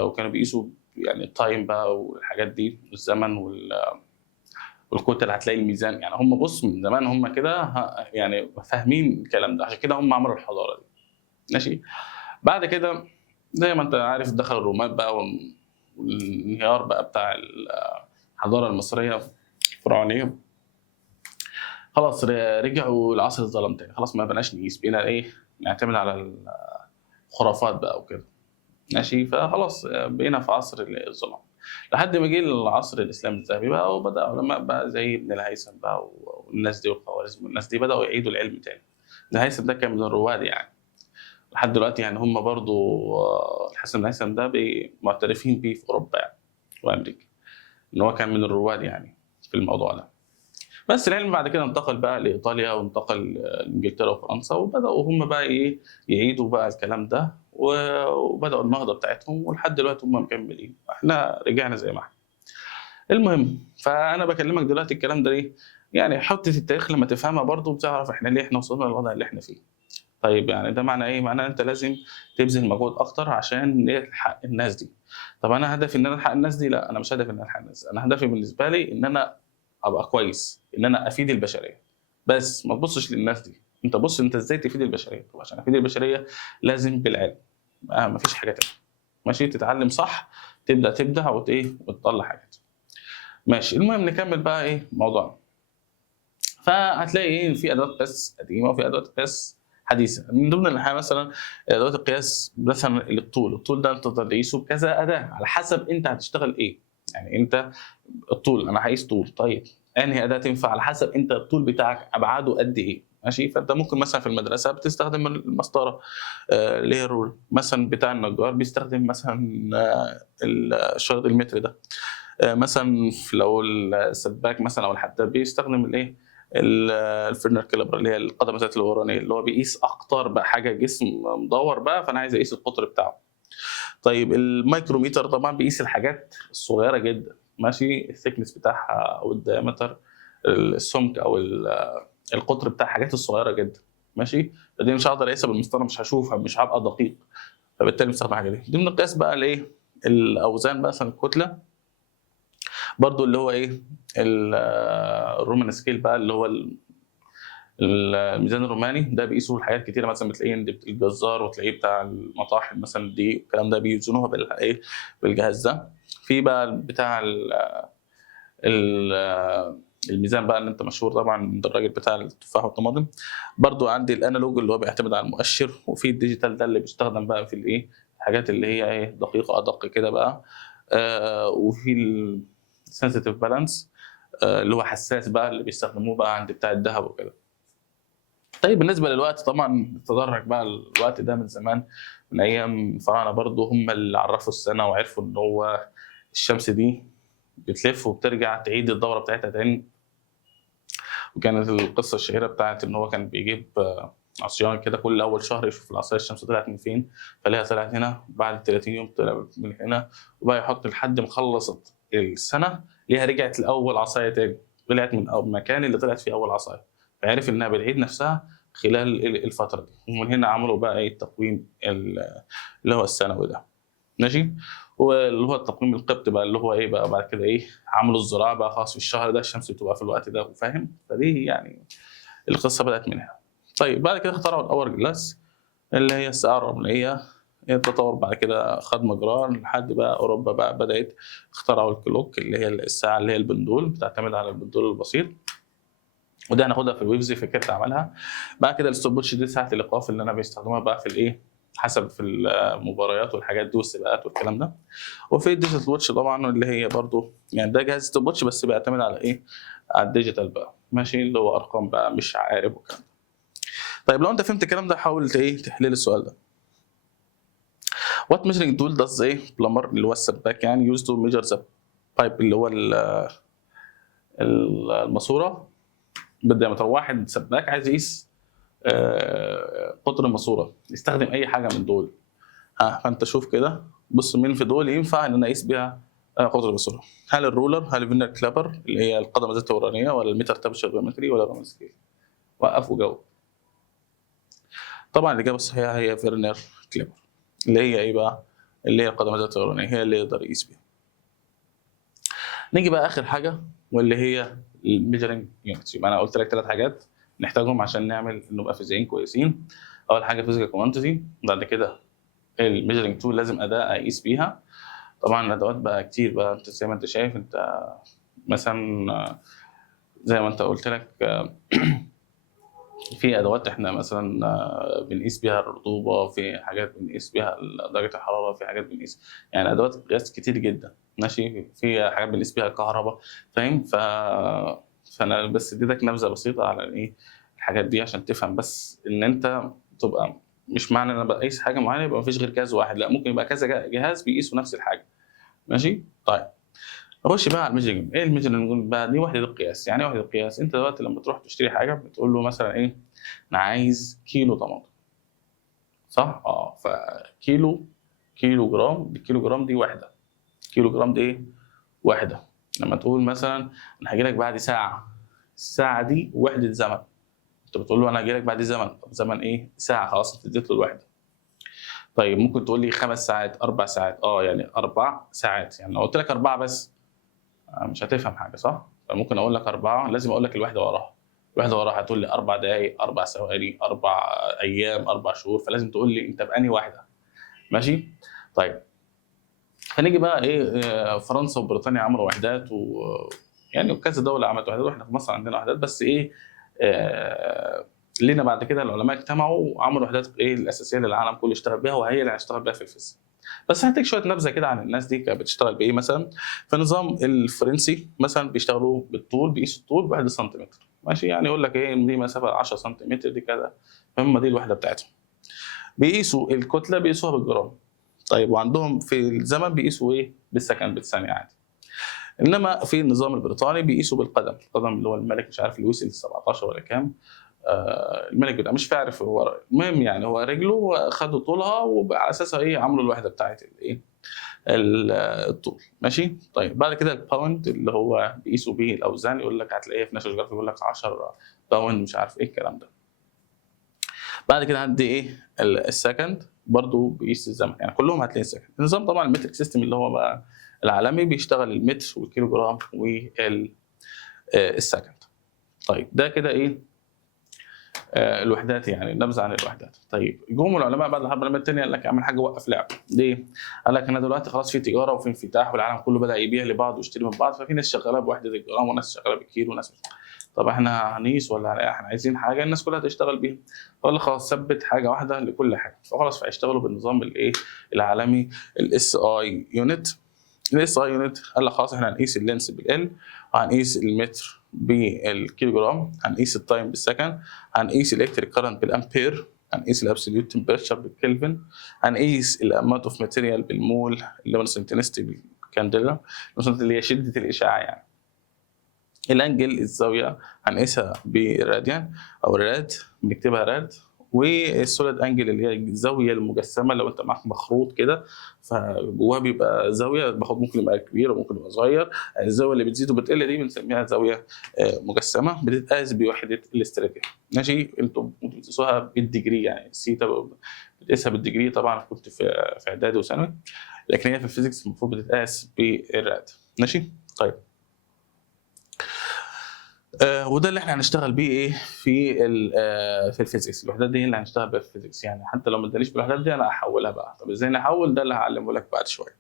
وكانوا بيقيسوا يعني التايم بقى والحاجات دي والزمن والكتل، هتلاقي الميزان. يعني هم بص من زمان هم كده يعني فاهمين الكلام ده، عشان كده هم عملوا الحضاره دي. ماشي، بعد كده زي ما انت عارف دخل الرومان بقى والانهيار بقى بتاع الحضاره المصريه الفرعونيه. خلاص رجعوا لعصر الظلام تاني، خلاص ما بقناش نقيس، بقينا ايه؟ نعتمد على الخرافات بقى وكده. ماشي، فخلاص بقينا في عصر الظلام لحد ما جه العصر الاسلامي الذهبي بقى، وبدا علماء بقى زي ابن الهيثم بقى والناس دي والخوارزم والناس دي بداوا يعيدوا العلم تاني. ابن الهيثم ده كان من الرواد يعني، لحد دلوقتي يعني هم برضو الحسن بن الهيثم ده معترفين بيه في اوروبا يعني وامريكا، ان هو كان من الرواد يعني في الموضوع ده. بس العلم بعد كده انتقل بقى لايطاليا وانتقل لانجلترا وفرنسا، وبداوا هم بقى ايه؟ يعيدوا بقى الكلام ده وبداوا النهضه بتاعتهم، ولحد دلوقتي هم مكملين، احنا رجعنا زي ما احنا. المهم، فانا بكلمك دلوقتي الكلام ده ليه؟ يعني حته التاريخ لما تفهمها برضو بتعرف احنا ليه احنا وصلنا للوضع اللي احنا فيه. طيب يعني ده معنى ايه؟ معناه انت لازم تبذل مجهود اكتر عشان نلحق الناس دي. طب انا هدفي ان انا الحق الناس دي؟ لا، انا مش هدفي ان انا الحق الناس، انا هدفي بالنسبه لي ان انا ابقى كويس، ان انا افيد البشريه. بس ما تبصش للناس دي، انت بص انت ازاي تفيد البشريه. طب عشان افيد البشريه لازم بالعلم، ما فيش حاجه تانية. ماشي، تتعلم صح، تبدا وتطلع حاجات. ماشي، المهم نكمل بقى موضوعنا. فهتلاقي في ادوات قياس قديمه وفي ادوات قياس حديثه. من ضمن الحاجه مثلا ادوات القياس، مثلا الطول ده انت تقدر تقيسه بكذا اداه على حسب انت هتشتغل ايه. يعني انت الطول، انا هقيس طول، طيب انهي اداه تنفع على حسب انت الطول بتاعك ابعاده قد ايه. ماشي، فانت ممكن مثلا في المدرسه بتستخدم المسطره اللي هي الرول، مثلا بتاع النجار بيستخدم مثلا الشريط المتر ده. مثلا لو السباك مثلا او الحداد بيستخدم الفيرنر كاليبر اللي هي القدم الذات الورانيه، اللي هو بيقيس اقطار بقى، حاجه جسم مدور بقى، فانا عايز اقيس القطر بتاعه. طيب الميكروميتر طبعا بيقيس الحاجات الصغيره جدا، ماشي، الثيكنس بتاعها او الدايمتر، السمك او القطر بتاع الحاجات الصغيره جدا. ماشي، فدي مش هقدر اقيسها بالمسطره، مش هشوفها، مش هبقى دقيق، فبالتالي بستخدم حاجه دي. ضمن القياس بقى الاوزان بقى، مثلا الكتله برضو اللي هو الرومان سكيل بقى، اللي هو الميزان الروماني ده بيقيسوا الحاجات كتيره، مثلا بتلاقيه عند الجزار وتلاقيه بتاع المطاحن مثلا، دي الكلام ده بيوزنوها بالجهاز ده. في بقى بتاع الميزان بقى اللي انت مشهور طبعا عند الراجل بتاع التفاح والطماطم. برضو عندي الانالوج اللي هو بيعتمد على المؤشر، وفي الديجيتال ده اللي بيستخدم بقى في الحاجات اللي هي دقيقه ادق كده بقى. وفي السنسيتيف بالانس اللي هو حساس بقى، اللي بيستخدموه بقى عند بتاع الذهب وكده. طيب بالنسبه للوقت، طبعا تدرج بقى الوقت ده من زمان، من ايام الفراعنه برضو، هم اللي عرفوا السنه وعرفوا ان هو الشمس دي بتلف وبترجع تعيد الدوره بتاعتها تاني. وكانت القصه الشهيره بتاعت ان هو كان بيجيب عصيان كده كل اول شهر، يشوف العصايه الشمس طلعت من فين، فلاقيها طلعت هنا، بعد 30 يوم طلعت من هنا، وبقى يحط لحد ما خلصت السنه ليها رجعت لاول عصايه تاني، طلعت من المكان اللي طلعت فيه اول عصايه، فعرف انها بتعيد نفسها خلال الفتره دي. ومن هنا عملوا بقى التقويم اللي هو السنوي ده. ماشي، واللي هو التقويم القبطي بقى، اللي هو بقى بعد كده عملوا الزراعه بقى خلاص في الشهر ده، الشمس بتبقى في الوقت ده، وفاهم، فدي يعني القصه بدات منها. طيب بعد كده اخترعوا الاور جلاس اللي هي الساعه الرمليه. التطور بعد كده خد مجراه لحد بقى اوروبا بقى بدات اخترعوا الكلوك اللي هي الساعه اللي هي البندول، بتعتمد على البندول البسيط، ودي هناخدها في الويفز فكره عملها. بعد كده الستوب ووتش دي ساعه الايقاف اللي انا بيستخدموها بقى في حسب في المباريات والحاجات دي والسباقات والكلام ده. وفي الديجيتال واتش طبعا اللي هي برضو يعني ده جهاز ستوب واتش بس بيعتمد على على الديجيتال بقى، ماشي، اللي هو ارقام بقى مش عقارب وكلام. طيب لو انت فهمت الكلام ده حاول تحل السؤال ده. وات ميجرنج تول داز بلمر اللي هو السباك يعني يوز تو ميجر ذا بايب اللي هو الماسوره بالديامتر. واحد سباك عايز يقيس قطر الماسوره، يستخدم اي حاجه من دول. فانت شوف كده، بص مين في دول ينفع ان انا اقيس بيها قطر الماسوره. هل الرولر، هل الفينر كلابر اللي هي القدم الذات الورانيه، ولا المتر تابشر جيومتري، ولا الرومان سكيل؟ وقف وجاوب. طبعا الاجابه الصحيحه هي فيرنر كلابر، اللي هي بقى اللي هي القدم الذات الورانيه، هي اللي يقدر يقيس بيها. نيجي بقى اخر حاجه واللي هي الميجرنج يونتس. يبقى انا قلت لك 3 حاجات نحتاجهم عشان نبقى فيزيائيين كويسين. اول حاجه فيزيكال كوانتيتي، بعد كده الميجرنج تول لازم اداه اقيس بيها. طبعا الادوات بقى كتير بقى، انت زي ما انت شايف، انت مثلا زي ما انت قلت لك في ادوات احنا مثلا بنقيس بيها الرطوبه، في حاجات بنقيس بيها درجه الحراره، في حاجات بنقيس يعني ادوات قياس كتير جدا. ماشي، في حاجات بنقيس بيها الكهرباء، فاهم. فانا بس اديتك نبذه بسيطه على الحاجات دي عشان تفهم، بس ان انت تبقى مش معنى ان انا بقيس حاجه معينه يبقى مفيش غير جهاز واحد، لا، ممكن يبقى كذا جهاز بيقيسوا نفس الحاجه. ماشي، طيب نخش بقى على الميجرنج. الميجرنج بقى؟ دي وحده القياس. يعني ايه وحده القياس؟ انت دلوقتي لما تروح تشتري حاجه بتقول له مثلا انا عايز كيلو طماطم، صح؟ كيلو جرام، الكيلو جرام دي وحده، كيلو جرام دي وحده. لما تقول مثلا انا هاجي لك بعد ساعه، الساعه دي وحده زمن. انت بتقول له انا هاجي لك بعد زمن، طب زمن ساعه، خلاص انت اديت له الوحده. طيب ممكن تقول لي 5 ساعات، 4 ساعات، يعني 4 ساعات. يعني لو قلت لك 4 بس مش هتفهم حاجه، صح؟ فممكن اقول لك 4، لازم اقول لك الوحده وراها. الوحده وراها هتقول لي 4 دقائق، 4 ثواني، 4 ايام، 4 شهور، فلازم تقول لي انت بأني واحده. ماشي؟ طيب فنيجي بقى ايه، فرنسا وبريطانيا عملوا وحدات يعني وكذا دوله عملت وحدات، واحنا في مصر عندنا وحدات، بس ايه لينا بعد كده العلماء اجتمعوا وعملوا وحدات ايه الاساسيه للعالم كله يشتغل بيها، وهي اللي هنشتغل بيها في الفيزياء. بس هديك شويه نبذه كده عن الناس دي كانت بتشتغل بايه. مثلا في النظام الفرنسي مثلا بيشتغلوا بالطول، بيقيسوا الطول ب1 سنتيمتر، ماشي، يعني يقول لك ايه دي مسافه 10 سنتيمتر دي كذا، فهم دي الوحده بتاعتهم. بيقيسوا الكتله بيقيسوها بالجرام. طيب وعندهم في الزمن بيقيسوا ايه بالسكند بالثانيه عادي. انما في النظام البريطاني بيقيسوا بالقدم، القدم اللي هو الملك مش عارف لويس ال 17 ولا كام، الملك بتاع مش عارف هو، المهم يعني هو رجله خدوا طولها وعلى اساسها ايه عملوا الوحده بتاعت الايه الطول، ماشي. طيب بعد كده الباوند اللي هو بيقيسوا بيه الاوزان، يقول لك هتلاقيه في ناشونال جرافيك يقول لك 10 باوند مش عارف ايه الكلام ده. بعد كده عندي ايه السكند برضو بيقيس الزمن، يعني كلهم هتلاقي السكند. النظام طبعا المترك سيستم اللي هو بقى العالمي بيشتغل المتر والكيلو جرام والسكند. طيب ده كده ايه الوحدات، يعني نبذه عن الوحدات. طيب جم العلماء بعد الحرب العالميه الثانيه قال لك اعمل حاجه وقف لعب. ليه؟ قال لك انا دلوقتي خلاص في تجاره وفي انفتاح والعالم كله بدا يبيع لبعض ويشتري من بعض، ففي ناس شغاله بوحده الجرام وناس شغاله بالكيلو وناس طب احنا هنقيس ولا احنا عايزين حاجه الناس كلها تشتغل بيها؟ فقال خلاص ثبت حاجه واحده لكل حاجه، فخلاص فهيشتغلوا بالنظام الايه العالمي الاس اي يونت. الاس اي يونت قال لك خلاص احنا هنقيس اللينس بالال، وهنقيس المتر بالكيلو جرام، هنقيس التايم بالسكند، هنقيس الالكتريك كارنت بالامبير، هنقيس الابسوليوت تمبريتشر بالكلفن، هنقيس الاماونت اوف ماتيريال بالمول اللي هو السنتينستي بالكانديلا اللي هي شده الاشعاع يعني. الانجل الزاويه هنقيسها بالراديان او الراد، بنكتبها راد. والسوليد انجل اللي هي الزاويه المجسمه، لو انت معاك مخروط كده فجواها بيبقى زاويه، المخروط ممكن يبقى كبير وممكن يبقى صغير، الزاويه اللي بتزيد وبتقل دي بنسميها زاويه مجسمه، بتتقاس بوحده الاستراتيجيه. ماشي، انتوا بتقيسوها بالديجري، يعني السيتا بتقيسها بالديجري، طبعا كنت في اعدادي وثانوي، لكن هي في الفيزيكس المفروض بتتقاس بالراد. ماشي. طيب وده اللي احنا هنشتغل بيه ايه في الفيزيكس. الوحدات دي اللي هنشتغل بيها في الفيزيكس، يعني حتى لو ما ادانيش بالوحدات دي انا هحولها بقى. طب ازاي نحول؟ ده اللي هعلمه لك بعد شويه.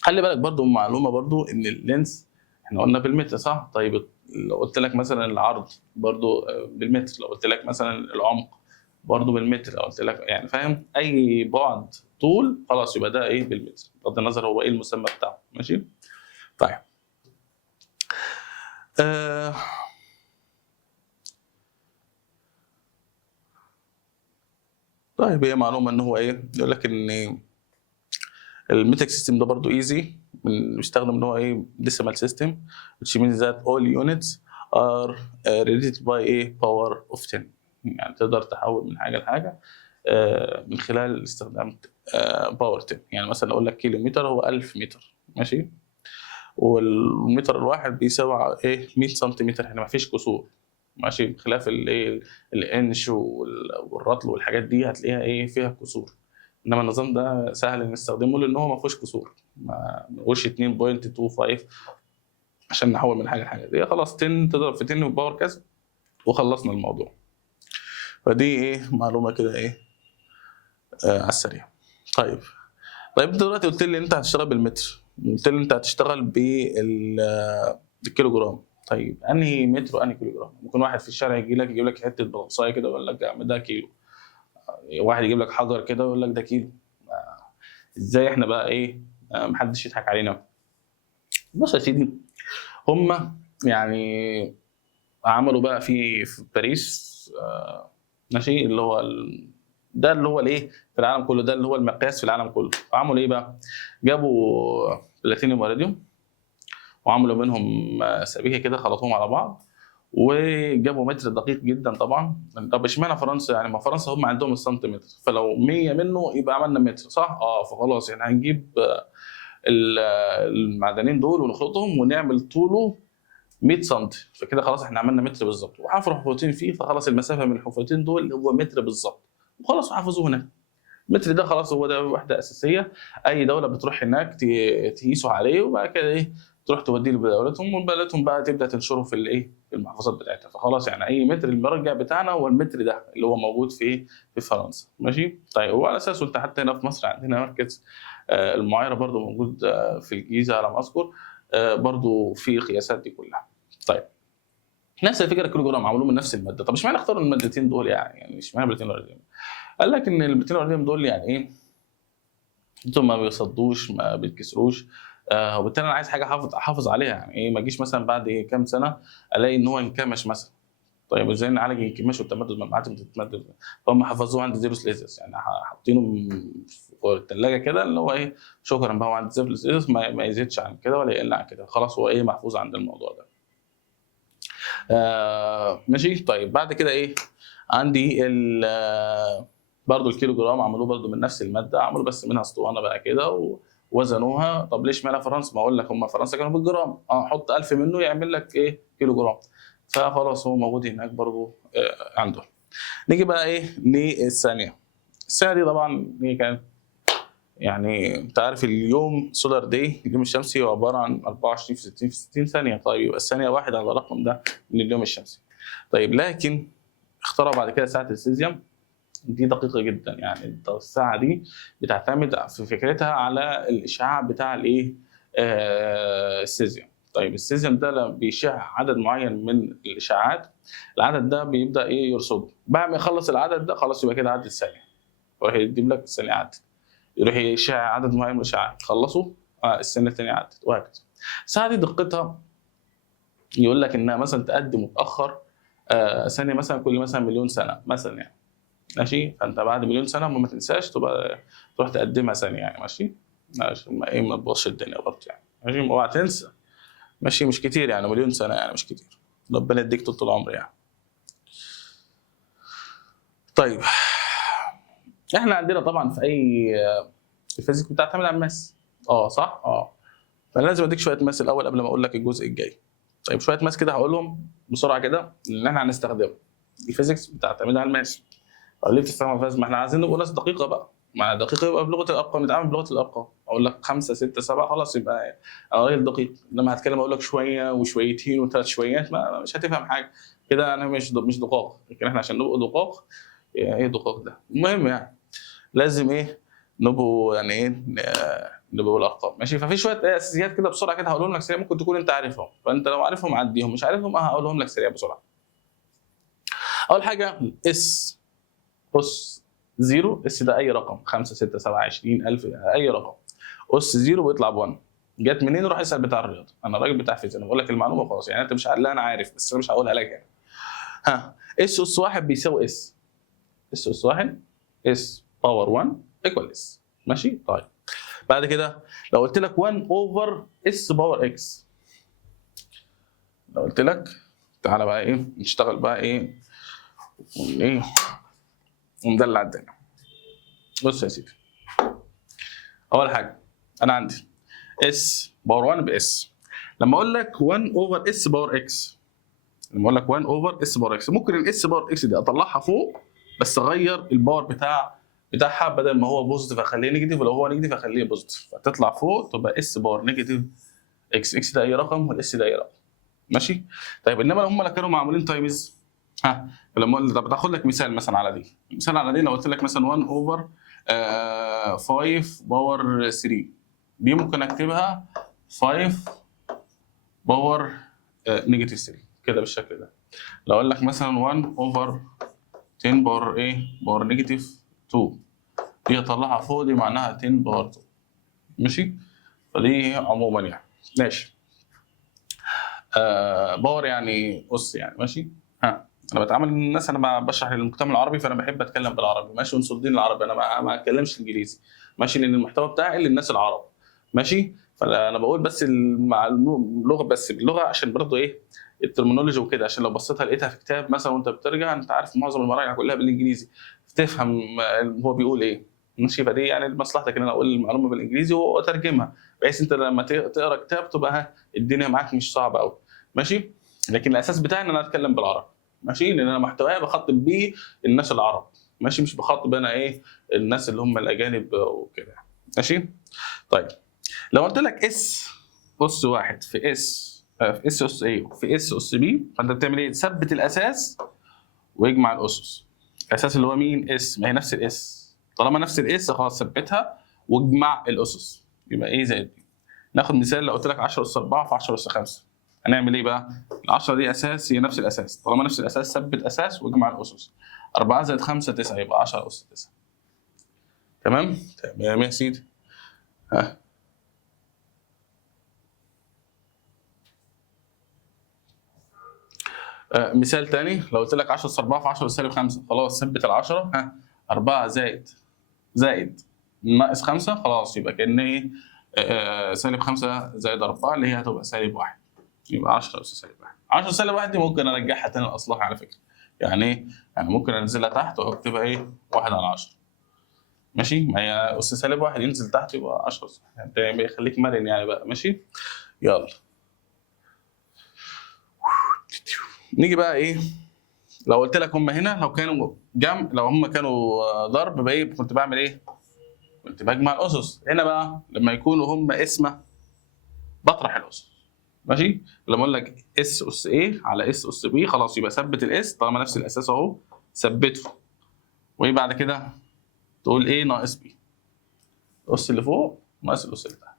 خلي بالك برضو معلومه برضو ان اللينس احنا قلنا بالمتر صح. طيب لو قلت لك مثلا العرض برضو بالمتر، لو قلت لك مثلا العمق برضو بالمتر، لو قلت لك يعني فاهم اي بعد طول خلاص يبقى ده ايه بالمتر، بغض النظر هو ايه المسمى بتاعه. ماشي. طيب آه طيب هي معلومه ان هو ايه يقول لك ان الميتريك سيستم ده برضو ايزي، بنستخدم ان هو ايه ديسيمال سيستم which means that all units are related by a power of 10. يعني تقدر تحول من حاجه لحاجه من خلال استخدام باور 10. يعني مثلا اقول لك كيلو متر هو 1000 متر، ماشي، والمتر الواحد بيساوي ايه 100 سنتيمتر، هنا ما فيش كسور، ماشي، بخلاف الايه الانش والرطل والحاجات دي هتلاقيها ايه فيها كسور. انما النظام ده سهل نستخدمه لان هو ما فيهوش كسور، ما فيهوش 2.25 عشان نحول من حاجه لحاجه. دي خلاص 10 تضرب في 10 باور كذا وخلصنا الموضوع. فدي ايه معلومه كده ايه على السريع. طيب انت دلوقتي قلت لي انت هتشتغل بالمتر، قلت لي انت هتشتغل بالكيلو جرام. طيب انهي متر وانهي كيلو جرام؟ ممكن واحد في الشارع يجيب لك حته بلصايه كده ويقول لك يا عم ده كيلو، واحد يجيب لك حجر كده ويقول لك ده كيلو. ازاي احنا بقى ايه محدش يضحك علينا؟ بص يا سيدي، هم يعني عملوا بقى في باريس ماشي اللي هو ده اللي هو الايه في العالم كله، ده اللي هو المقياس في العالم كله. عملوا ايه بقى؟ جابوا بلاتينيوم وراديوم وعملوا منهم سبيكه كده خلطوهم على بعض وجابوا متر دقيق جدا طبعا. طب اشمعنى فرنسا؟ يعني ما فرنسا هم عندهم السنتيمتر، فلو 100 منه يبقى عملنا متر صح؟ فخلاص يعني هنجيب المعدنين دول ونخلطهم ونعمل طوله 100 سم، فكده خلاص احنا عملنا متر بالظبط، وحفروا حفرتين فيه فخلاص المسافه من الحفرتين دول هو متر بالظبط، وخلاص وحفظوه هناك. المتر ده خلاص هو ده وحده اساسيه، اي دوله بتروح هناك تقيسوا عليه وبعد كده ايه تروح توديه لدولتهم، وبلدتهم بقى تبدا تنشره في الايه في المحافظات بتاعتها. فخلاص يعني اي متر المرجع بتاعنا هو المتر ده اللي هو موجود في فرنسا. ماشي. طيب وعلى اساسه انت حتى هنا في مصر عندنا مركز المعايره برضو موجود في الجيزه على ما اذكر، برضو في القياسات دي كلها. طيب نفس الفكره كيلو جرام عملوه من نفس الماده. طب اشمعنى اختاروا المادتين دول يعني اشمعنى بروتين الورديوم؟ قال لك ان البروتين الورديوم دول يعني ايه، انتوا ما بيصدوش ما بيتكسروش، وبالتالي انا عايز حاجه احافظ عليها، يعني ايه ما اجيش مثلا بعد كام سنه الاقي ان هو انكمش مثلا. طيب ازاي نعالج الانكماش والتمدد من المعادن بتتمدد؟ فهم حفظوه عند زيرو سليزس، يعني حاطينه في الثلاجه كده اللي هو ايه، شكرا بقى هو عند زيرو سليزس، ما يزيدش عن كده ولا يقل عن كده، خلاص هو ايه محفوظ عند الموضوع ده. ماشي. طيب بعد كده ايه عندي برضه الكيلو جرام عملوه برضه من نفس الماده، عملوا بس منها اسطوانه بقى كده ووزنوها. طب ليش مالها فرنسا؟ ما اقول لك هم فرنسا كانوا بالجرام، حط 1000 منه يعمل لك ايه كيلو جرام، فخلاص هو موجود هناك برضه عندهم. نيجي بقى ايه للثانيه. الثانيه دي طبعا هي كانت يعني انت عارف اليوم سولار داي، اليوم الشمسي هو عباره عن 24 في 60 في 60 ثانيه. طيب يبقى الثانيه واحد على الرقم ده من اليوم الشمسي. طيب لكن اخترعوا بعد كده ساعه السيزيوم، دي دقيقه جدا. يعني الساعه دي بتعتمد في فكرتها على الاشعاع بتاع الايه السيزيوم. طيب السيزيوم ده لما بيشع عدد معين من الاشعاعات، العدد ده بيبدا ايه يرصده، بعد ما يخلص العدد ده خلاص يبقى كده عدت ثانيه، وهيديم لك الثانيه عدت، يروح يشع عدد معين من الاشعاعات خلصوا السنه الثانيه عدت، وهكذا. الساعه دي دقتها يقول لك انها مثلا تقدم وتاخر ثانيه مثلا كل مثلا مليون سنه مثلا يعني، ماشي. فانت بعد مليون سنه ما تنساش تبقى تروح تقدمها ثانيه يعني، ماشي، عشان ما تبوظش الدنيا برضه يعني، ماشي، اوعى تنسى، ماشي. مش كتير يعني مليون سنه يعني مش كتير، ربنا يديك طول العمر يعني. طيب احنا عندنا طبعا في اي الفيزيك بتعتمد على الماس، صح، فانا لازم اديك شويه ماس الاول قبل ما اقول لك الجزء الجاي. طيب شويه ماس كده هقولهم بسرعه كده اللي احنا هنستخدمه. الفيزيكس بتعتمد على الماس. طب ليه بتستخدم الماس؟ ما احنا عايزين نبقى ناس دقيقه بقى، مع دقيقه يبقى بلغه الارقام، نتعامل بلغه الارقام. اقول لك 5 6 7 خلاص يبقى انا راجل دقيق. لما هتكلم اقول لك شويه وشويتين وثلاث شويات مش هتفهم حاجه كده، انا مش دقاق. لكن احنا عشان نبقى دقاق، ايه دقاق ده؟ المهم يعني لازم ايه نبقوا يعني ايه نبقوا بالارقام، ماشي. ففي شويه اساسيات كده بسرعه كده هقولهم لك سريع، ممكن تكون انت عارفهم، فانت لو عارفهم عديهم، مش عارفهم هقولهم لك سريع بسرعه. اول حاجه اس اس زيرو، اس ده اي رقم 5 6 7 20 1000 اي رقم، اس زيرو بيطلع ب1. جت منين؟ روح اسال بتاع الرياضه، انا راجل بتاع فيزياء، انا بقول لك المعلومه وخلاص يعني، انت مش لا انا عارف بس انا مش هقولها لك يعني. اس 1 بيساوي اس 1 اس باور 1 ايكوال اس، ماشي. طيب بعد كده لو قلت لك 1 اوفر اس باور اكس، لو قلت لك تعالى بقى ايه نشتغل بقى ايه وندلع الدنيا. بص يا سيدي، اول حاجه انا عندي اس باور 1 باس. لما اقول لك 1 اوفر اس باور اكس، لما اقول لك 1 اوفر اس باور اكس، ممكن الاس باور اكس دي اطلعها فوق بس اغير الباور بتاعها، بدل ما هو بوزيتيف اخليه نيجاتيف، ولو هو نيجاتيف اخليه بوزيتيف، فتطلع فوق تبقى اس باور نيجاتيف اكس ده اي رقم والاس ده اي رقم، ماشي. طيب انما لو هم كانوا معمولين تايمز، لما طب تاخد لك مثال مثلا على دي، مثال على دي لو قلت لك مثلا 1 اوفر 5 باور 3، دي ممكن اكتبها 5 باور نيجاتيف 3 كده بالشكل ده. لو اقول لك مثلا 1 اوفر 10 باور باور نيجاتيف 2، دي اطلعها فوق دي معناها 10 باور 2، ماشي. فدي عموما يعني ماشي. باور يعني اس يعني، ماشي. انا بتعامل الناس، انا بشرح للمجتمع العربي فانا بحب اتكلم بالعربي، ماشي، ونصدين العربي، انا ما اتكلمش انجليزي، ماشي، لان المحتوى بتاعي للناس العرب، ماشي. فانا بقول بس مع اللغه، بس باللغه عشان برضه ايه الترمينولوجي وكده، عشان لو بصيتها لقيتها في كتاب مثلا وانت بترجع، انت عارف معظم المراجع كلها بالانجليزي، تفهم هو بيقول ايه، ماشي. فدي يعني مصلحتك ان انا اقول المعلومه بالانجليزي واترجمها، بحيث انت لما تقرا كتاب تبقى الدنيا معاك مش صعبه قوي، ماشي. لكن الاساس بتاعي ان انا اتكلم بالعربي، ماشي، لان انا محتواي بخاطب بيه الناس العرب، ماشي، مش بخاطب انا الناس اللي هم الاجانب وكده، ماشي. طيب لو قلت لك اس اس واحد في اس ايه في اس بي، فانت بتعمل ايه؟ تثبت الاساس ويجمع الاسس. الاساس اللي هو مين؟ اس، ما هي نفس الاس، طالما نفس الاس خلاص ثبتها واجمع الاسس، يبقى ايه زائد بي. ناخد مثال، لو قلت لك 10 اس 4 في 10 اس 5، هنعمل ايه بقى؟ ال 10 دي اساس هي نفس الاساس، طالما نفس الاساس ثبت اساس واجمع الاسس. 4 زائد 5 9، يبقى 10 اس 9. تمام؟ تمام يا سيدي. ها مثال تاني، لو قلت لك 10 اس 4 في 10 سالب 5، خلاص ثبت ال 10. 4 زائد ناقص 5، خلاص يبقى كأن ايه؟ سالب 5 زائد 4 اللي هي هتبقى سالب 1، يبقى 10 اس سالب 1. 10 سالب 1 دي ممكن ارجعها تاني لاصلها على فكره. يعني ايه؟ يعني ممكن انزلها تحت واكتبها ايه؟ 1 على 10. ماشي؟ ما هي اس سالب 1 ينزل تحت يبقى 10 يعني خليك مرن يعني بقى. ماشي؟ يلا نيجي بقى ايه؟ لو قلت لك هم هنا لو كانوا لو هم كانوا ضرب بقى ايه كنت بعمل ايه؟ كنت بجمع الاسس. هنا بقى لما يكونوا هم اسمه بطرح الاسس. ماشي؟ لما اقول لك اس اس ايه على اس اس بي، خلاص يبقى ثبت الاس طالما نفس الاساس اهو، ثبته. وايه بعد كده؟ تقول ايه ناقص بي، الاس اللي فوق ناقص الاس اللي تحت.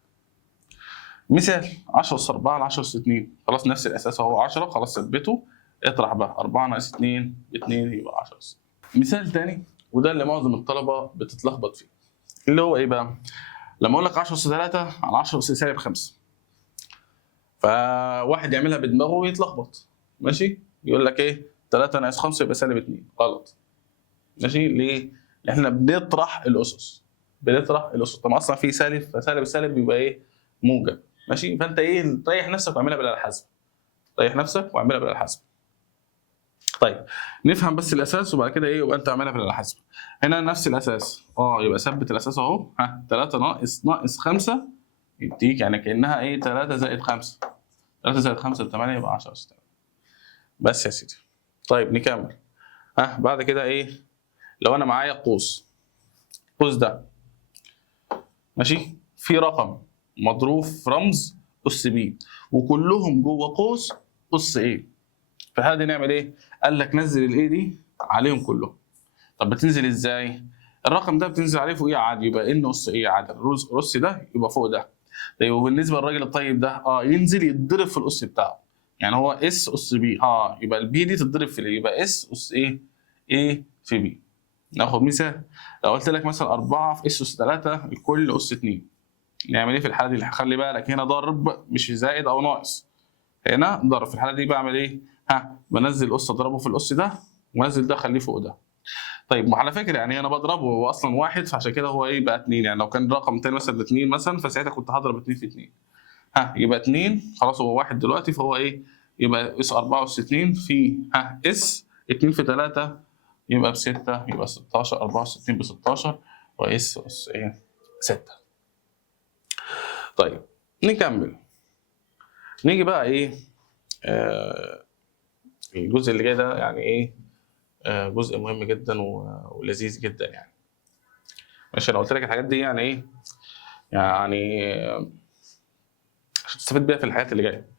مثال 10 اس 4 على 10 اس 2، خلاص نفس الاساس اهو 10، خلاص ثبته. اطرح بقى 4 ناقص 2 ب 2 يبقى 10 اس. مثال تاني، وده اللي معظم الطلبه بتتلخبط فيه، اللي هو ايه بقى؟ لما اقول لك 10 اس 3 على 10 اس سالب 5، فواحد يعملها بدماغه ويتلخبط. ماشي؟ يقول لك ايه؟ 3 ناقص 5 يبقى سالب 2، غلط. ماشي؟ ليه؟ احنا بنطرح الاسس. طب اصلا في سالب، فسالب السالب بيبقى ايه؟ موجب. ماشي؟ فانت ايه؟ ريح نفسك واعملها بالاله الحاسبه. طيب نفهم بس الاساس وبعد كده ايه يبقى انت اعملها بالاله الحاسبه. هنا نفس الاساس يبقى ثبت الاساس اهو. 3 ناقص 5 يديك يعني كانها ايه؟ 3 زائد 5. 3 زائد 5 ب 8 يبقى 10 اس. بس يا سيدي. طيب نكمل. بعد كده ايه؟ لو انا معايا قوس ده ماشي، في رقم مضروب في رمز اس بي، وكلهم جوه قوس اس ايه، فهذه نعمل ايه؟ قال لك نزل الايه دي عليهم كلهم. طب بتنزل ازاي؟ الرقم ده بتنزل عليه فوقيه عادي، يبقى ان اس ايه عادي، الرص ده يبقى فوق ده. طيب وبالنسبه للراجل الطيب ده ينزل يتضرب في الاس بتاعه. يعني هو اس بي، يبقى البي دي تتضرب في الايه، يبقى اس ايه في بي. ناخد مثال، لو قلت لك مثلا 4 في اس 3 الكل اس 2، نعمل ايه في الحاله دي؟ خلي بالك هنا ضرب مش زائد او ناقص، هنا ضرب. في الحاله دي بعمل ايه؟ بنزل اس اضربه في الاس ده، وانزل ده اخليه فوق ده. طيب على فكره يعني انا بضربه هو اصلا واحد، فعشان كده هو ايه بقى 2. يعني لو كان رقم تاني مثلا 2 مثلا، فساعتها كنت هضرب 2 في 2. يبقى 2 خلاص هو واحد دلوقتي، فهو ايه؟ يبقى اس 4 اس 2 في اس 2 في 3 يبقى ب 6، يبقى 16. 64 ب 16 واس اس ايه 6. طيب نكمل. نيجي بقى ايه؟ الجزء اللي جاي ده يعني ايه؟ جزء مهم جدا ولذيذ جدا يعني. ماشي؟ لو قلت لك الحاجات دي يعني ايه؟ يعني عشان تستفيد بيها في الحياه اللي جايه.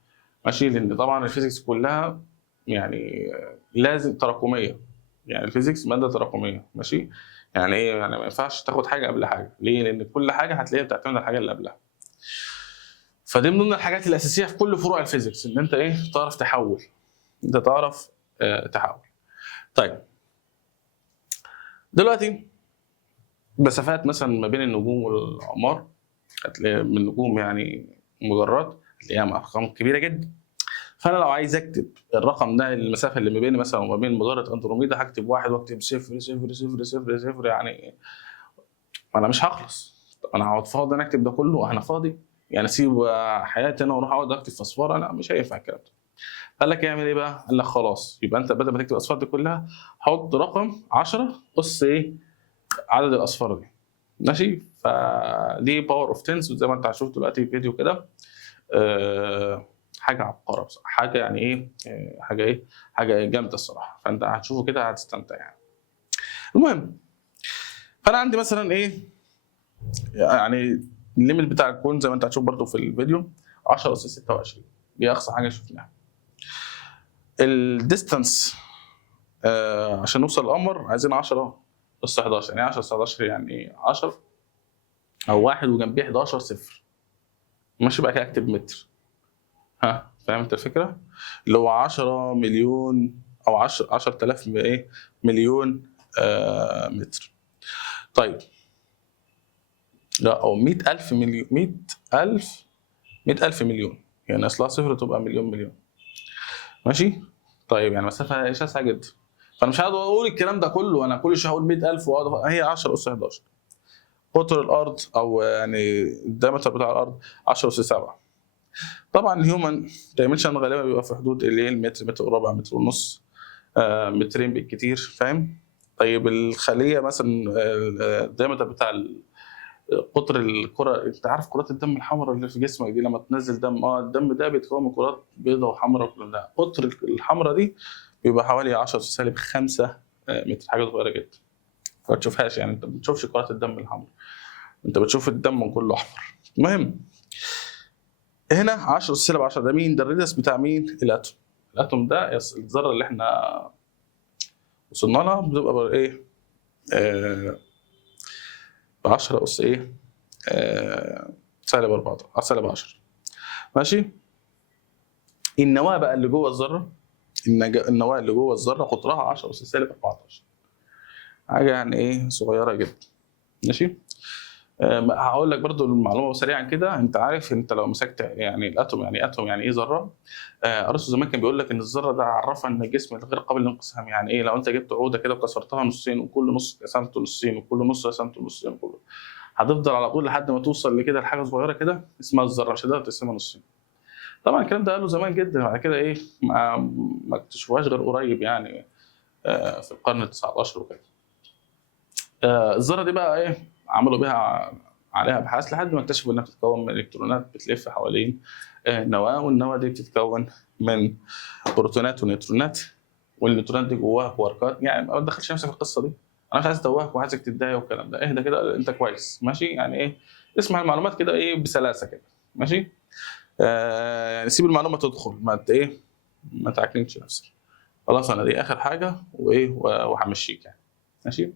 ماشي؟ لان طبعا الفيزيكس كلها يعني لازم تراكميه. يعني الفيزيكس ماده تراكميه. ماشي؟ يعني ايه؟ يعني ما ينفعش تاخد حاجه قبل حاجه. ليه؟ لان كل حاجه هتلاقيها بتعتمد على الحاجه اللي قبلها. فدي من ضمن الحاجات الاساسيه في كل فروع الفيزيكس، ان انت ايه؟ تعرف تحول. تحول. طيب دلوقتي مسافات مثلا ما بين النجوم والاقمار، هتلاقي من النجوم يعني مجرات هتلاقيها ارقام كبيره جدا. فانا لو عايز اكتب الرقم ده، المسافه اللي ما بين مثلا وما بين مجره اندروميدا، هكتب 1 واكتب 0 0 0 0 0 يعني انا مش هخلص. طب انا هقعد فاضي انا اكتب ده كله؟ انا فاضي يعني اسيب حياتي انا واروح اقعد اكتب في اصفار؟ انا مش هينفع الكلام ده. قال لك يعمل ايه بقى؟ قال لك خلاص يبقى انت بدل ما تكتب الاصفار دي كلها، حط رقم 10 اس ايه؟ عدد الاصفار دي. ماشي؟ فدي باور اوف تنس زي ما انت هتشوف دلوقتي في فيديو كده. حاجه عبقره بصراحه، حاجه يعني ايه؟ حاجه جامده الصراحه. فانت هتشوفه كده هتستمتع يعني. المهم، فانا عندي مثلا ايه؟ يعني الليميت بتاع الكون زي ما انت هتشوف برضو في الفيديو 10 اس 26، دي اقصى حاجه شفناها. الديستانس عشان نوصل القمر عايزين 10 اس 11. يعني 10 اس 11 يعني 10 او واحد وجنبيه 11 صفر، ماشي بقى كده اكتب متر. ها فاهم انت الفكره؟ اللي هو 10 مليون او 10000 ايه مليون متر. طيب لا، او 100000 مليون، 100000 مليون، يعني اصلها صفر تبقى مليون مليون. ماشي. طيب يعني مسافه شاسعه جدا، فانا مش هقعد اقول الكلام ده كله، انا كل شويه هقول 100000 هي 10 اس 11. قطر الارض او يعني الدايمتر بتاع الارض 10 اس 7. طبعا الهيومن دايمنشن غالبا بيبقى في حدود الايه المتر، متر وربع، متر ونص، مترين بالكتير، فاهم؟ طيب الخليه مثلا الدايمتر بتاع قطر الكره، انت عارف كرات الدم الحمراء اللي في جسمك دي لما تنزل دم، الدم ده بيتكون من كرات بيضاء وحمراء كلها، قطر الحمراء دي بيبقى حوالي 10 سالب 5 متر، حاجه صغيره جدا ما تشوفهاش، يعني انت ما بتشوفش كرات الدم الحمراء، انت بتشوف الدم كله احمر. المهم هنا 10 سالب 10 ده مين؟ ده الريدس بتاع مين؟ الاتوم. الاتوم ده الذره اللي احنا وصلنا لها بتبقى ايه؟ ب 10 اس ايه؟ سالب 14 سالب 10. ماشي. النواه بقى اللي جوه الذره، النواه اللي جوه الذره قطرها 10 اس سالب 14، حاجه يعني ايه صغيره جدا. ماشي. هقول لك برضو المعلومه سريعا كده، انت عارف انت لو مسكت يعني الاتوم، يعني اتوم يعني ايه ذره؟ ارسطو زمان كان بيقول لك ان الذره ده عرفها ان الجسم غير قابل للانقسام. يعني ايه؟ لو انت جبت عوده كده وكسرتها نصين وكل نص قسمته نصين وكل نص قسمته نصين وكله، هتفضل على طول لحد ما توصل لكده لحاجه صغيره كده اسمها الذره، مش هتقدر تقسمها نصين. طبعا الكلام ده قاله زمان جدا، بعد كده ايه ما اكتشفوهاش غير قريب يعني في القرن ال 19 وكده. الذره دي بقى ايه عملوا بيها عليها ابحاث لحد ما اكتشفوا انها بتتكون من الكترونات بتلف حوالين النواه، والنواه دي بتتكون من بروتونات ونيوترونات، والنيوترونات دي جواها كواركات. يعني ما تدخلش نفسك في القصه دي، انا مش عايز اتوهك وعايزك تتضايق والكلام ده، اهدى كده انت كويس ماشي، يعني ايه اسمع المعلومات كده ايه بسلاسه كده. ماشي. يعني سيب المعلومه تدخل، ما ايه ما تعكننش نفسك. خلاص انا دي اخر حاجه وايه وهمشيك يعني. ماشي.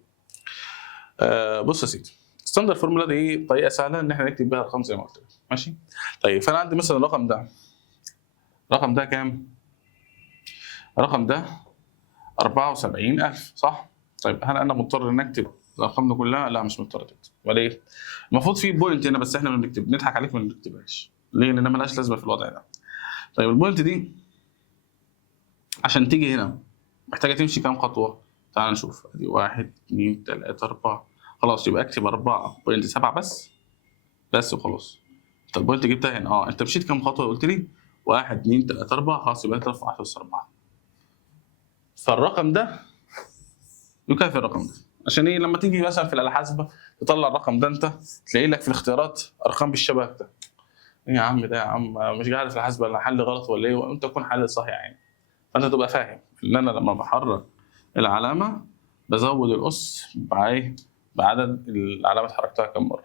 بص يا سيدي، ستاندر فورمولا دي طريقه سهله ان احنا نكتب بيها ارقام زي ما قلت لك. ماشي. طيب فانا عندي مثلا الرقم ده كام؟ الرقم ده 74000 صح؟ طيب هل انا مضطر ان اكتب الارقام دي كلها؟ لا مش مضطر تكتب. ولا ايه؟ المفروض في بوينت هنا بس احنا ما بنكتب، نضحك عليك ما بنكتبهاش. ليه؟ لان مالهاش لازمه في الوضع ده. طيب البوينت دي عشان تيجي هنا محتاجه تمشي كام خطوه؟ تعال نشوف، ادي 1 2 3 4. خلاص يبقى اكتب 4.7 بس وخلاص. طب البوينت جبتها هنا، انت مشيت كام خطوه قلت لي؟ 1 2 3 4. خلاص يبقى ترفع 10 اس 4. فالرقم ده يكافئ الرقم ده. عشان ايه؟ لما تيجي مثلا في الاله الحاسبه تطلع الرقم ده، انت تلاقي لك في الاختيارات ارقام بالشبه ده. ايه يا عم ده يا عم مش قاعد في الحاسبه ولا حل غلط ولا ايه؟ وانت تكون حل صح يعني. فانت تبقى فاهم ان انا لما بحرك العلامه بزود الاس بعدد العلامات حركتها كم مره.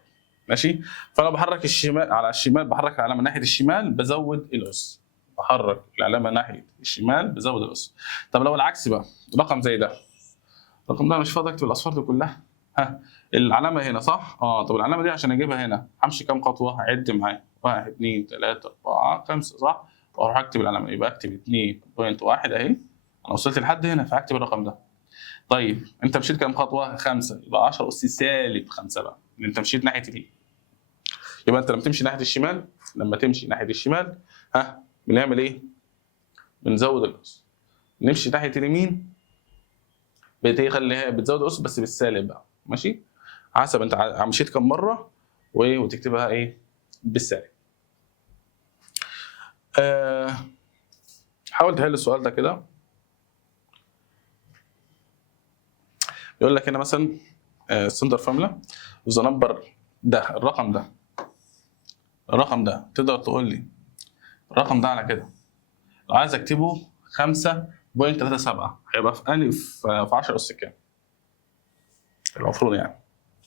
ماشي. فانا بحرك الشمال على الشمال، بحرك العلامه ناحيه الشمال بزود الاس، بحرك العلامه ناحيه الشمال بزود الاس. طب لو العكس بقى، رقم زي ده، الرقم ده مش فاضي اكتب الاصفار دي كلها. العلامه هنا صح؟ طب العلامه دي عشان اجيبها هنا همشي كام خطوه؟ عد معايا، 1 2 3 4 5 صح؟ واروح اكتب العلامه، يبقى اكتب 2.1 اهي، انا وصلت لحد هنا فاكتب الرقم ده. طيب انت مشيت كام خطوه؟ 5، يبقى 10 اس سالب 5 بقى، اللي انت مشيت ناحيه اليمين. يبقى انت لما تمشي ناحيه الشمال، بنعمل ايه؟ بنزود الاس. نمشي ناحيه اليمين بتخليها بتزود الاس بس بالسالب بقى. ماشي. حسب انت مشيت كم مره وتكتبها ايه بالسالب. حاول تحل السؤال ده كده. يقول لك هنا مثلا ستاندر فورمولا ذا نمبر ده، الرقم ده تقدر تقول لي الرقم ده على كده لو عايز اكتبه 5.37 هيبقى في انهي في 10 اس كام؟ المفروض يعني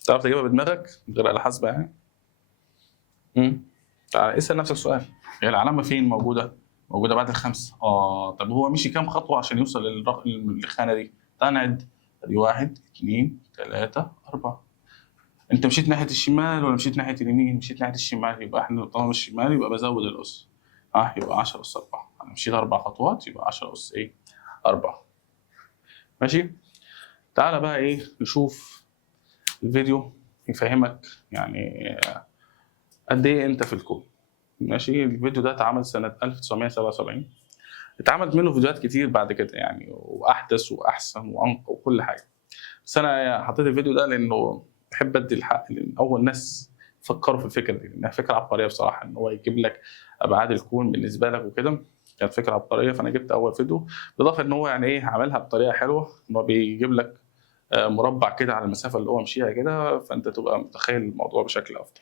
تعرف تجيبها بدماغك من غير آلة حاسبة يعني. تعال اسال نفسك سؤال، هي العلامه فين موجوده؟ موجوده بعد الخمسه. طب هو مشي كام خطوه عشان يوصل للخانه دي؟ تعال نعد، ادي 1 2 3 4. انت مشيت ناحيه الشمال ولا مشيت ناحيه اليمين؟ مشيت ناحيه الشمال، يبقى احنا طالما الشمال يبقى بزود الاس، يبقى 10 اس 4. انا مشيت 4 خطوات يبقى 10 اس 4. ماشي. تعالى بقى نشوف الفيديو يفهمك يعني قد ايه انت في الكون. ماشي. الفيديو ده اتعمل سنه 1977، اتعملت منه فيديوهات كتير بعد كده يعني، واحدث واحسن وانقى وكل حاجه، بس انا حطيت الفيديو ده لانه بحب ادي الحق لاول ناس فكروا في الفكره دي، لانها فكره عبقريه بصراحه، ان هو يجيب لك ابعاد الكون بالنسبه لك وكده. كانت فكره عبقريه، فانا جبت اول فيديو، بالاضافه ان هو يعني عملها بطريقه حلوه، ان هو بيجيب لك مربع كده على المسافه اللي هو مشيها كده، فانت تبقى متخيل الموضوع بشكل افضل.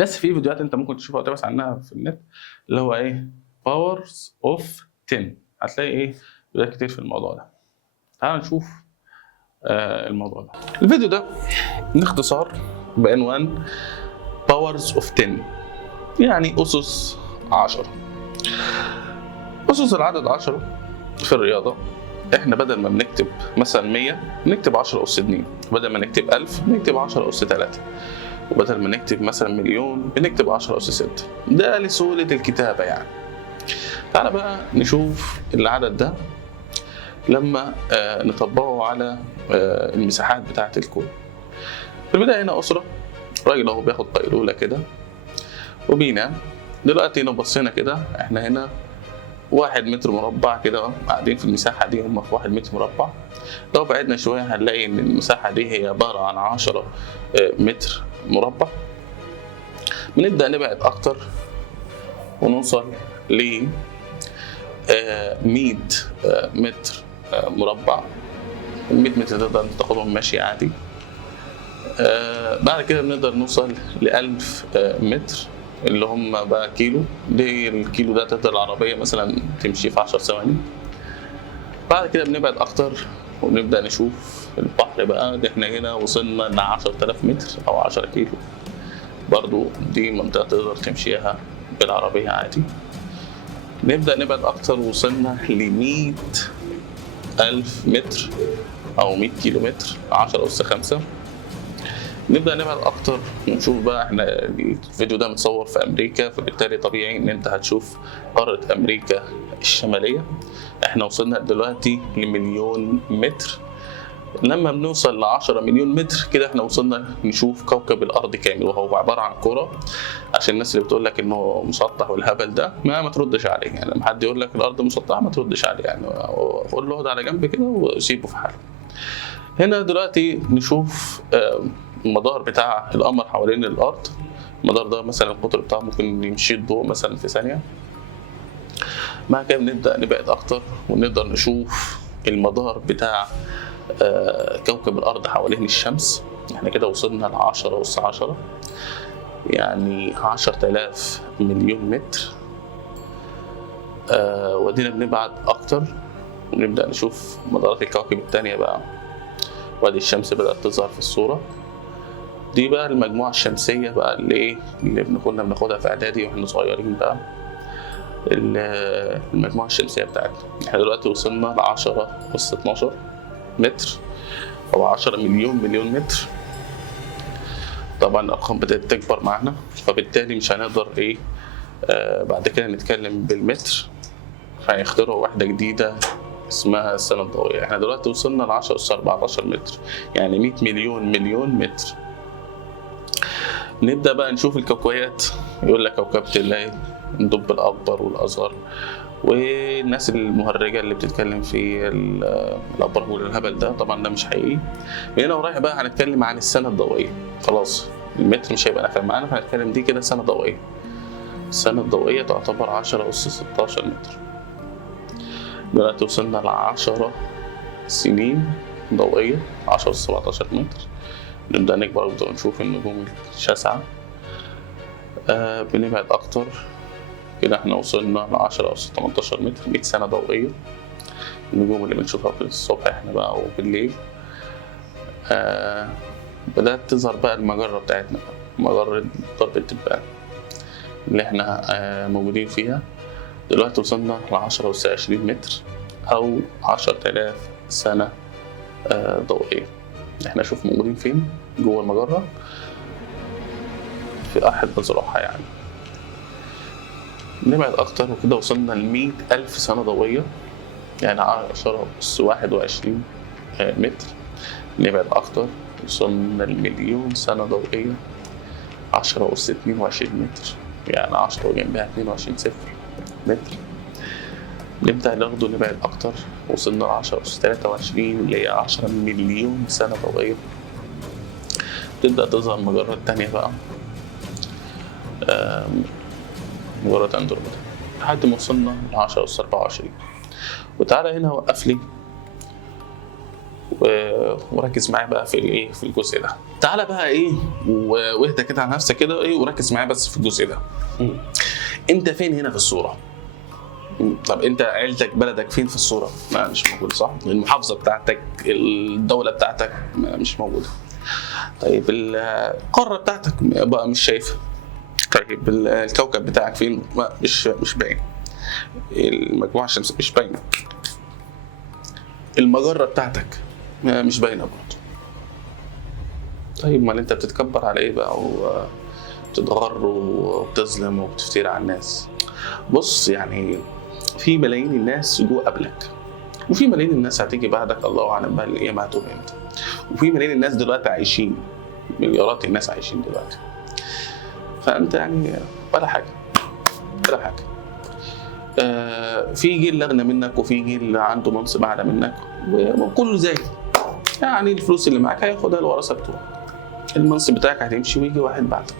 بس في فيديوهات انت ممكن تشوفها وتبحث عنها في النت، اللي هو باورز اوف 10، هتلاقي فيديوهات كتير في الموضوع ده. تعال نشوف الموضوع ده. الفيديو ده باختصار بعنوان باورز اوف 10، يعني اسس 10. اسس العدد 10 في الرياضه، احنا بدل ما بنكتب مثلا 100 نكتب 10 اس 2، بدل ما نكتب 1000 نكتب 10 اس 3، وبدل ما نكتب مثلا مليون بنكتب 10 اس 6. ده لسهوله الكتابه يعني. تعال بقى نشوف العدد ده لما نطبقه على المساحات بتاعه الكون. في البدايه هنا اسره، راجل اهو بياخد قيلوله كده وبينام. دلوقتي لو بصينا كده، احنا هنا 1 متر مربع كده قاعدين في المساحه دي، هم في 1 متر مربع. لو بعدنا شويه هنلاقي ان المساحه دي هي عباره عن 10 متر مربع. بنبدا نبعد اكتر ونوصل ل 100 متر مربع. ال 100 متر تقدر تاخدهم ماشي عادي. بعد كده بنقدر نوصل ل 1000 متر اللي هم بقى كيلو. دي الكيلو ده تقدر العربية مثلا تمشي في 10 ثواني. بعد كده بنبعد أكتر ونبدأ نشوف البحر بقى. ده احنا هنا وصلنا ل 10000 متر أو 10 كيلو، برضو دي منطقة تقدر تمشيها بالعربية عادي. نبدأ نبعد أكتر ووصلنا ل 100,000 متر أو 100 كيلو متر، 10 أس 5. نبدأ نبعد أكتر ونشوف بقى. احنا الفيديو ده متصور في أمريكا، فبالتالي طبيعي إن أنت هتشوف قارة أمريكا الشمالية. احنا وصلنا دلوقتي ل1,000,000 متر. لما بنوصل ل10 مليون متر كده احنا وصلنا نشوف كوكب الأرض كامل، وهو عبارة عن كرة. عشان الناس اللي بتقول لك إنه مسطح والهبل ده ما تردش عليه يعني. لما حد يقول لك الأرض مسطحة ما تردش عليه يعني، قول له اقعد على جنب كده وسيبه في حاله. هنا دلوقتي نشوف المدار بتاع القمر حوالين الارض. المدار ده مثلا القطر بتاعه ممكن يمشي الضوء مثلا في ثانيه. بعد كده بنبدا نبعد اكتر ونقدر نشوف المدار بتاع كوكب الارض حوالين الشمس. احنا كده وصلنا ل10 أس 10، يعني 10,000 مليون متر. ودينا بنبعد اكتر ونبدا نشوف مدارات الكواكب التانية بقى. وادي الشمس بدات تظهر في الصوره. دي بقى المجموعة الشمسية بقى اللي كنا بناخدها في إعدادي وإحنا صغيرين بقى. المجموعة الشمسية بتاعتنا إحنا دلوقتي وصلنا ل10 أس 12 متر أو 10 مليون متر. طبعا الأرقام بدأت تكبر معانا، فبالتالي مش هنقدر بعد كده نتكلم بالمتر، هيخترعوا واحدة جديدة اسمها السنة الضوئية. إحنا دلوقتي وصلنا ل10 أس 14 متر، يعني 100 مليون متر. نبدأ بقى نشوف الكوكبيات. يقول لك كوكبة الليل، الدب الأكبر والأصغر، والناس المهرجة اللي بتتكلم في الأبراج والهبل ده. طبعا ده مش حقيقي. من هنا ورايح بقى هنتكلم عن السنة الضوئية. خلاص المتر مش هيبقى نافع معانا، فهنتكلم دي كده سنة ضوئية. السنة الضوئية تعتبر 10 أس 16 متر. دلوقتي وصلنا ل10 سنين ضوئية، 10 أس 17 متر. نبدأ نكبر ونشوف النجوم الشاسعة. بنبعد أكتر كده احنا وصلنا ل10 أس 18 متر، 100 سنة ضوئية. النجوم اللي بنشوفها في الصبح احنا بقى وبالليل. بدأت تظهر بقى المجرة بتاعتنا، مجرة درب التبان اللي احنا موجودين فيها. دلوقتي وصلنا ل10 أس 20 متر أو 10,000 سنة ضوئية. احنا شوف موجودين فين جوه المجرة، في أحد أذرعها يعني. نبعد أكتر وكده وصلنا ل100,000 سنة ضوئية، يعني 10⁻21 متر. نبعد أكتر وصلنا ل1,000,000 سنة ضوئية، 10⁻22 متر، يعني 10 وجنبها 22 صفر متر. نبدأ ناخده نبعد أكتر، وصلنا ل10⁻23 اللي هي 10,000,000,000 سنة ضوئية. تبدأ تظهر المجرة التانية بقى، مجرة أندروميدا، لحد ما وصلنا ل10⁻24. وتعالى هنا وقف لي وركز معايا بقى في الايه، في الجزء ده. تعالى بقى ايه واهدى كده على نفسك كده ايه، وركز معايا بس في الجزء ده. انت فين هنا في الصورة؟ طب انت عيلتك بلدك فين في الصورة؟ ما مش موجودة صح؟ المحافظة بتاعتك، الدولة بتاعتك مش موجودة. طيب القارة بتاعتك بقى مش شايفها. طيب الكوكب بتاعك فين؟ مش باين. المجموعة الشمسية مش باينة. المجرة بتاعتك مش باينة برضه. طيب ما انت بتتكبر على ايه بقى وبتتغر وبتظلم وبتفتري على الناس؟ بص يعني في ملايين الناس جوه قبلك، وفي ملايين الناس هتيجي بعدك، الله اعلم بقى القيامة هتقوم امتى. وفي ملايين الناس دلوقتي عايشين، مليارات الناس عايشين دلوقتي. فانت يعني ولا حاجة ولا حاجة. في جيل اغنى منك، وفي جيل عنده منصب اعلى منك، وكله زي يعني الفلوس اللي معاك هياخدها الورثه بتوعك، المنصب بتاعك هتمشي ويجي واحد بعدك.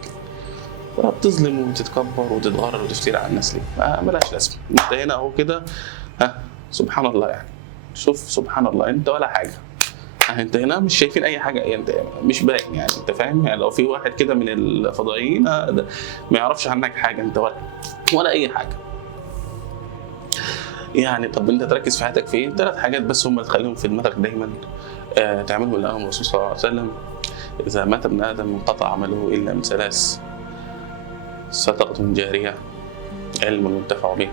بتظلم وتتكبر وتتغرر وتفتري على الناس ليه؟ ملهاش لازمه. انت هنا اهو كده، سبحان الله يعني. شوف سبحان الله، انت ولا حاجه. انت هنا مش شايفين اي حاجه، يعني انت مش باين، يعني انت فاهم؟ يعني لو في واحد كده من الفضائيين ما يعرفش عنك حاجه، انت ولا اي حاجه. يعني طب انت تركز في حياتك في ايه؟ 3 حاجات بس هم اللي تخليهم في دماغك دايما، تعملهم اللي امر الرسول صلى الله عليه وسلم: اذا مات ابن ادم انقطع عمله الا من 3: صدقة جارية، علم ينتفع به،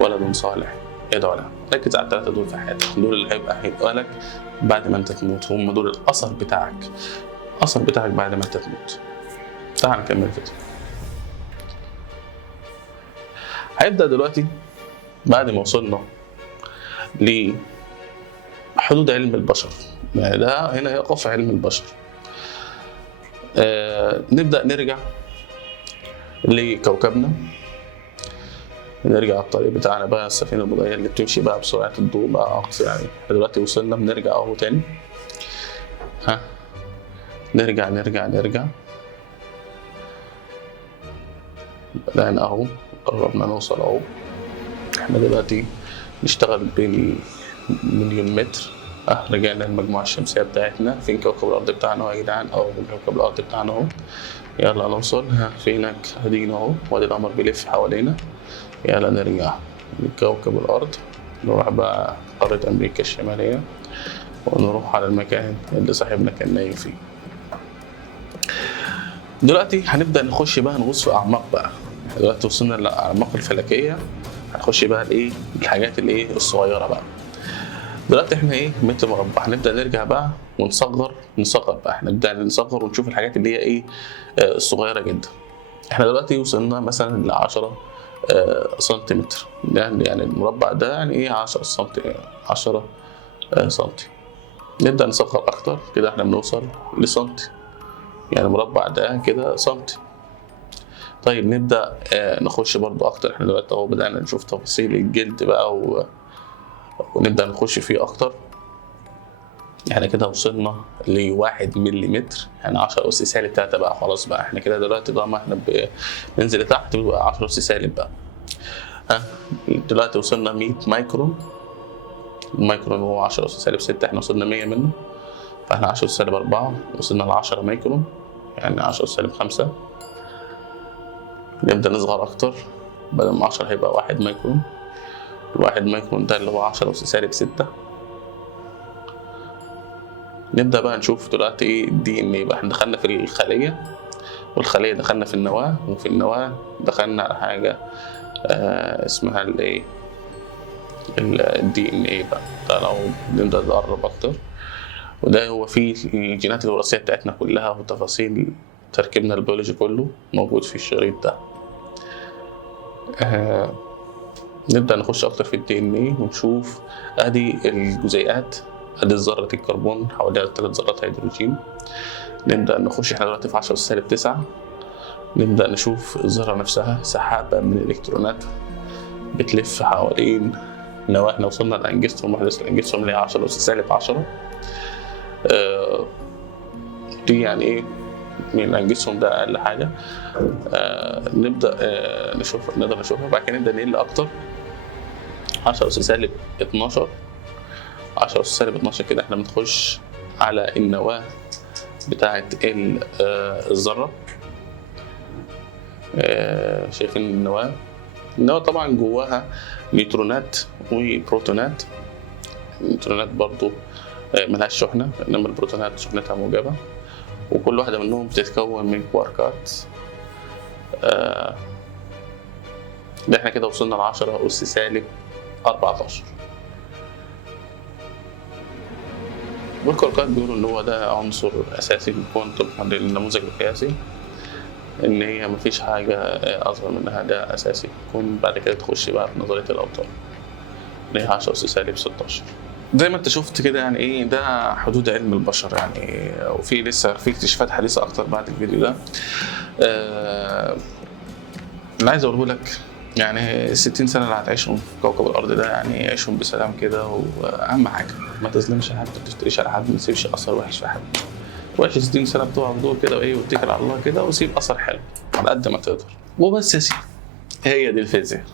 ولد صالح يدعو له. ركز على ال3 دول في حياتك، دول اللي هيبقى لك بعد ما انت تموت، هم دول الاثر بتاعك، الاثر بتاعك بعد ما انت تموت. تعال نكمل كده. هيبدا دلوقتي بعد ما وصلنا لحدود علم البشر، يعني ده هنا يقف علم البشر. نبدأ نرجع لكوكبنا، نرجع على الطريق بتاعنا بقى، السفينة الفضائية اللي بتمشي بقى بسرعة الضوء بقى أقصى. يعني دلوقتي وصلنا، بنرجع أهو تاني. نرجع بدأنا أهو، قربنا نوصل أهو. احنا دلوقتي نشتغل بالمليون متر. رجعنا المجموعة الشمسية بتاعتنا. فين كوكب الأرض بتاعنا اهو يا جدعان؟ كوكب الأرض بتاعنا اهو. يلا نوصل. فينك؟ هدينا اهو، وادي القمر بيلف حوالينا. يلا نرجع لكوكب الأرض، نروح بقى قارة أمريكا الشمالية، ونروح على المكان اللي صاحبنا كان نايم فيه. دلوقتي هنبدأ نخش بقى نغوص في أعماق بقى. دلوقتي وصلنا للأعماق الفلكية، هنخش بقى الحاجات الصغيرة بقى. دلوقتي احنا متر مربع. هنبدا نرجع بقى ونصغر بقى. هنبدا نصغر ونشوف الحاجات اللي هي الصغيره جدا. احنا دلوقتي وصلنا مثلا ل 10 سنتيمتر، يعني المربع ده يعني 10 سنتي. نبدا نصغر اكتر كده، احنا بنوصل لسنتي، يعني المربع ده كده سنتي. طيب نبدا نخش برضو اكتر. احنا دلوقتي اهو بدانا نشوف تفاصيل الجلد بقى ونبدأ نخش فيه أكتر. احنا كده وصلنا ل1 مليمتر، يعني 10⁻³ بقى. خلاص بقى احنا كده دلوقتي طالما احنا بننزل لتحت بيبقى 10⁻³ بقى. دلوقتي وصلنا 100 مايكرون. المايكرون هو 10⁻⁶، احنا وصلنا 100 منه، فاحنا 10⁻⁴ وصلنا ل 10 مايكرون، يعني 10⁻5. نبدأ نصغر أكتر، بدل ما 10 هيبقى 1 مايكرون. ال1 مايكرون ده اللي هو 10⁻⁶. نبدأ بقى نشوف دلوقتي الدي ان ايه بقى. احنا دخلنا في الخلية، والخلية دخلنا في النواة، وفي النواة دخلنا على حاجة اسمها الدي ان ايه بقى. لو نبدأ نقرب أكتر وده هو فيه الجينات الوراثية بتاعتنا كلها وتفاصيل تركيبنا البيولوجي كله موجود في الشريط ده. نبدأ نخش أكتر في DNA ونشوف أدي الجزيئات، أدي ذرة الكربون حواليها 3 ذرات هيدروجين. نبدأ نخش احنا دلوقتي في 10⁻⁹. نبدأ نشوف الذرة نفسها سحابة من الإلكترونات بتلف حوالين نواة. احنا وصلنا لأنجستروم، وحدة الأنجستروم اللي هي 10⁻10. دي يعني إيه من الأنجستروم، ده أقل حاجة. نبدأ نقدر نشوفها. بعد كده نبدأ نقل أكتر، 10⁻12. 10⁻12 كده احنا بنخش على النواة بتاعة الذرة. شايفين النواة طبعا جواها نيوترونات وبروتونات. النيوترونات برضو ملهاش شحنة، إنما البروتونات شحنتها موجبة، وكل واحدة منهم بتتكون من كواركات. ده احنا كده وصلنا ل10⁻14. والكواركات بيقولوا إن هو ده عنصر أساسي بيكون طبقا للنموذج القياسي، إن هي مفيش حاجة أصغر منها، ده أساسي يكون. بعد كده تخش بقى في نظرية الأوتار اللي هي 10⁻16. زي ما انت شفت كده يعني ايه ده حدود علم البشر يعني، وفي لسه في اكتشافات حديثة أكتر بعد الفيديو ده. اللي عايز أقوله لك يعني 60 سنة اللي هتعيشهم في كوكب الأرض ده يعني عيشهم بسلام كده، وأهم حاجة ما تظلمش حد، ما تشتريش على حد، ما تسيبش أثر وحش في حد. وعيش 60 سنة بتوعك دول كده وإيه، واتكل على الله كده وسيب أثر حلو على قد ما تقدر وبس يا سيدي. هي دي الفيزياء.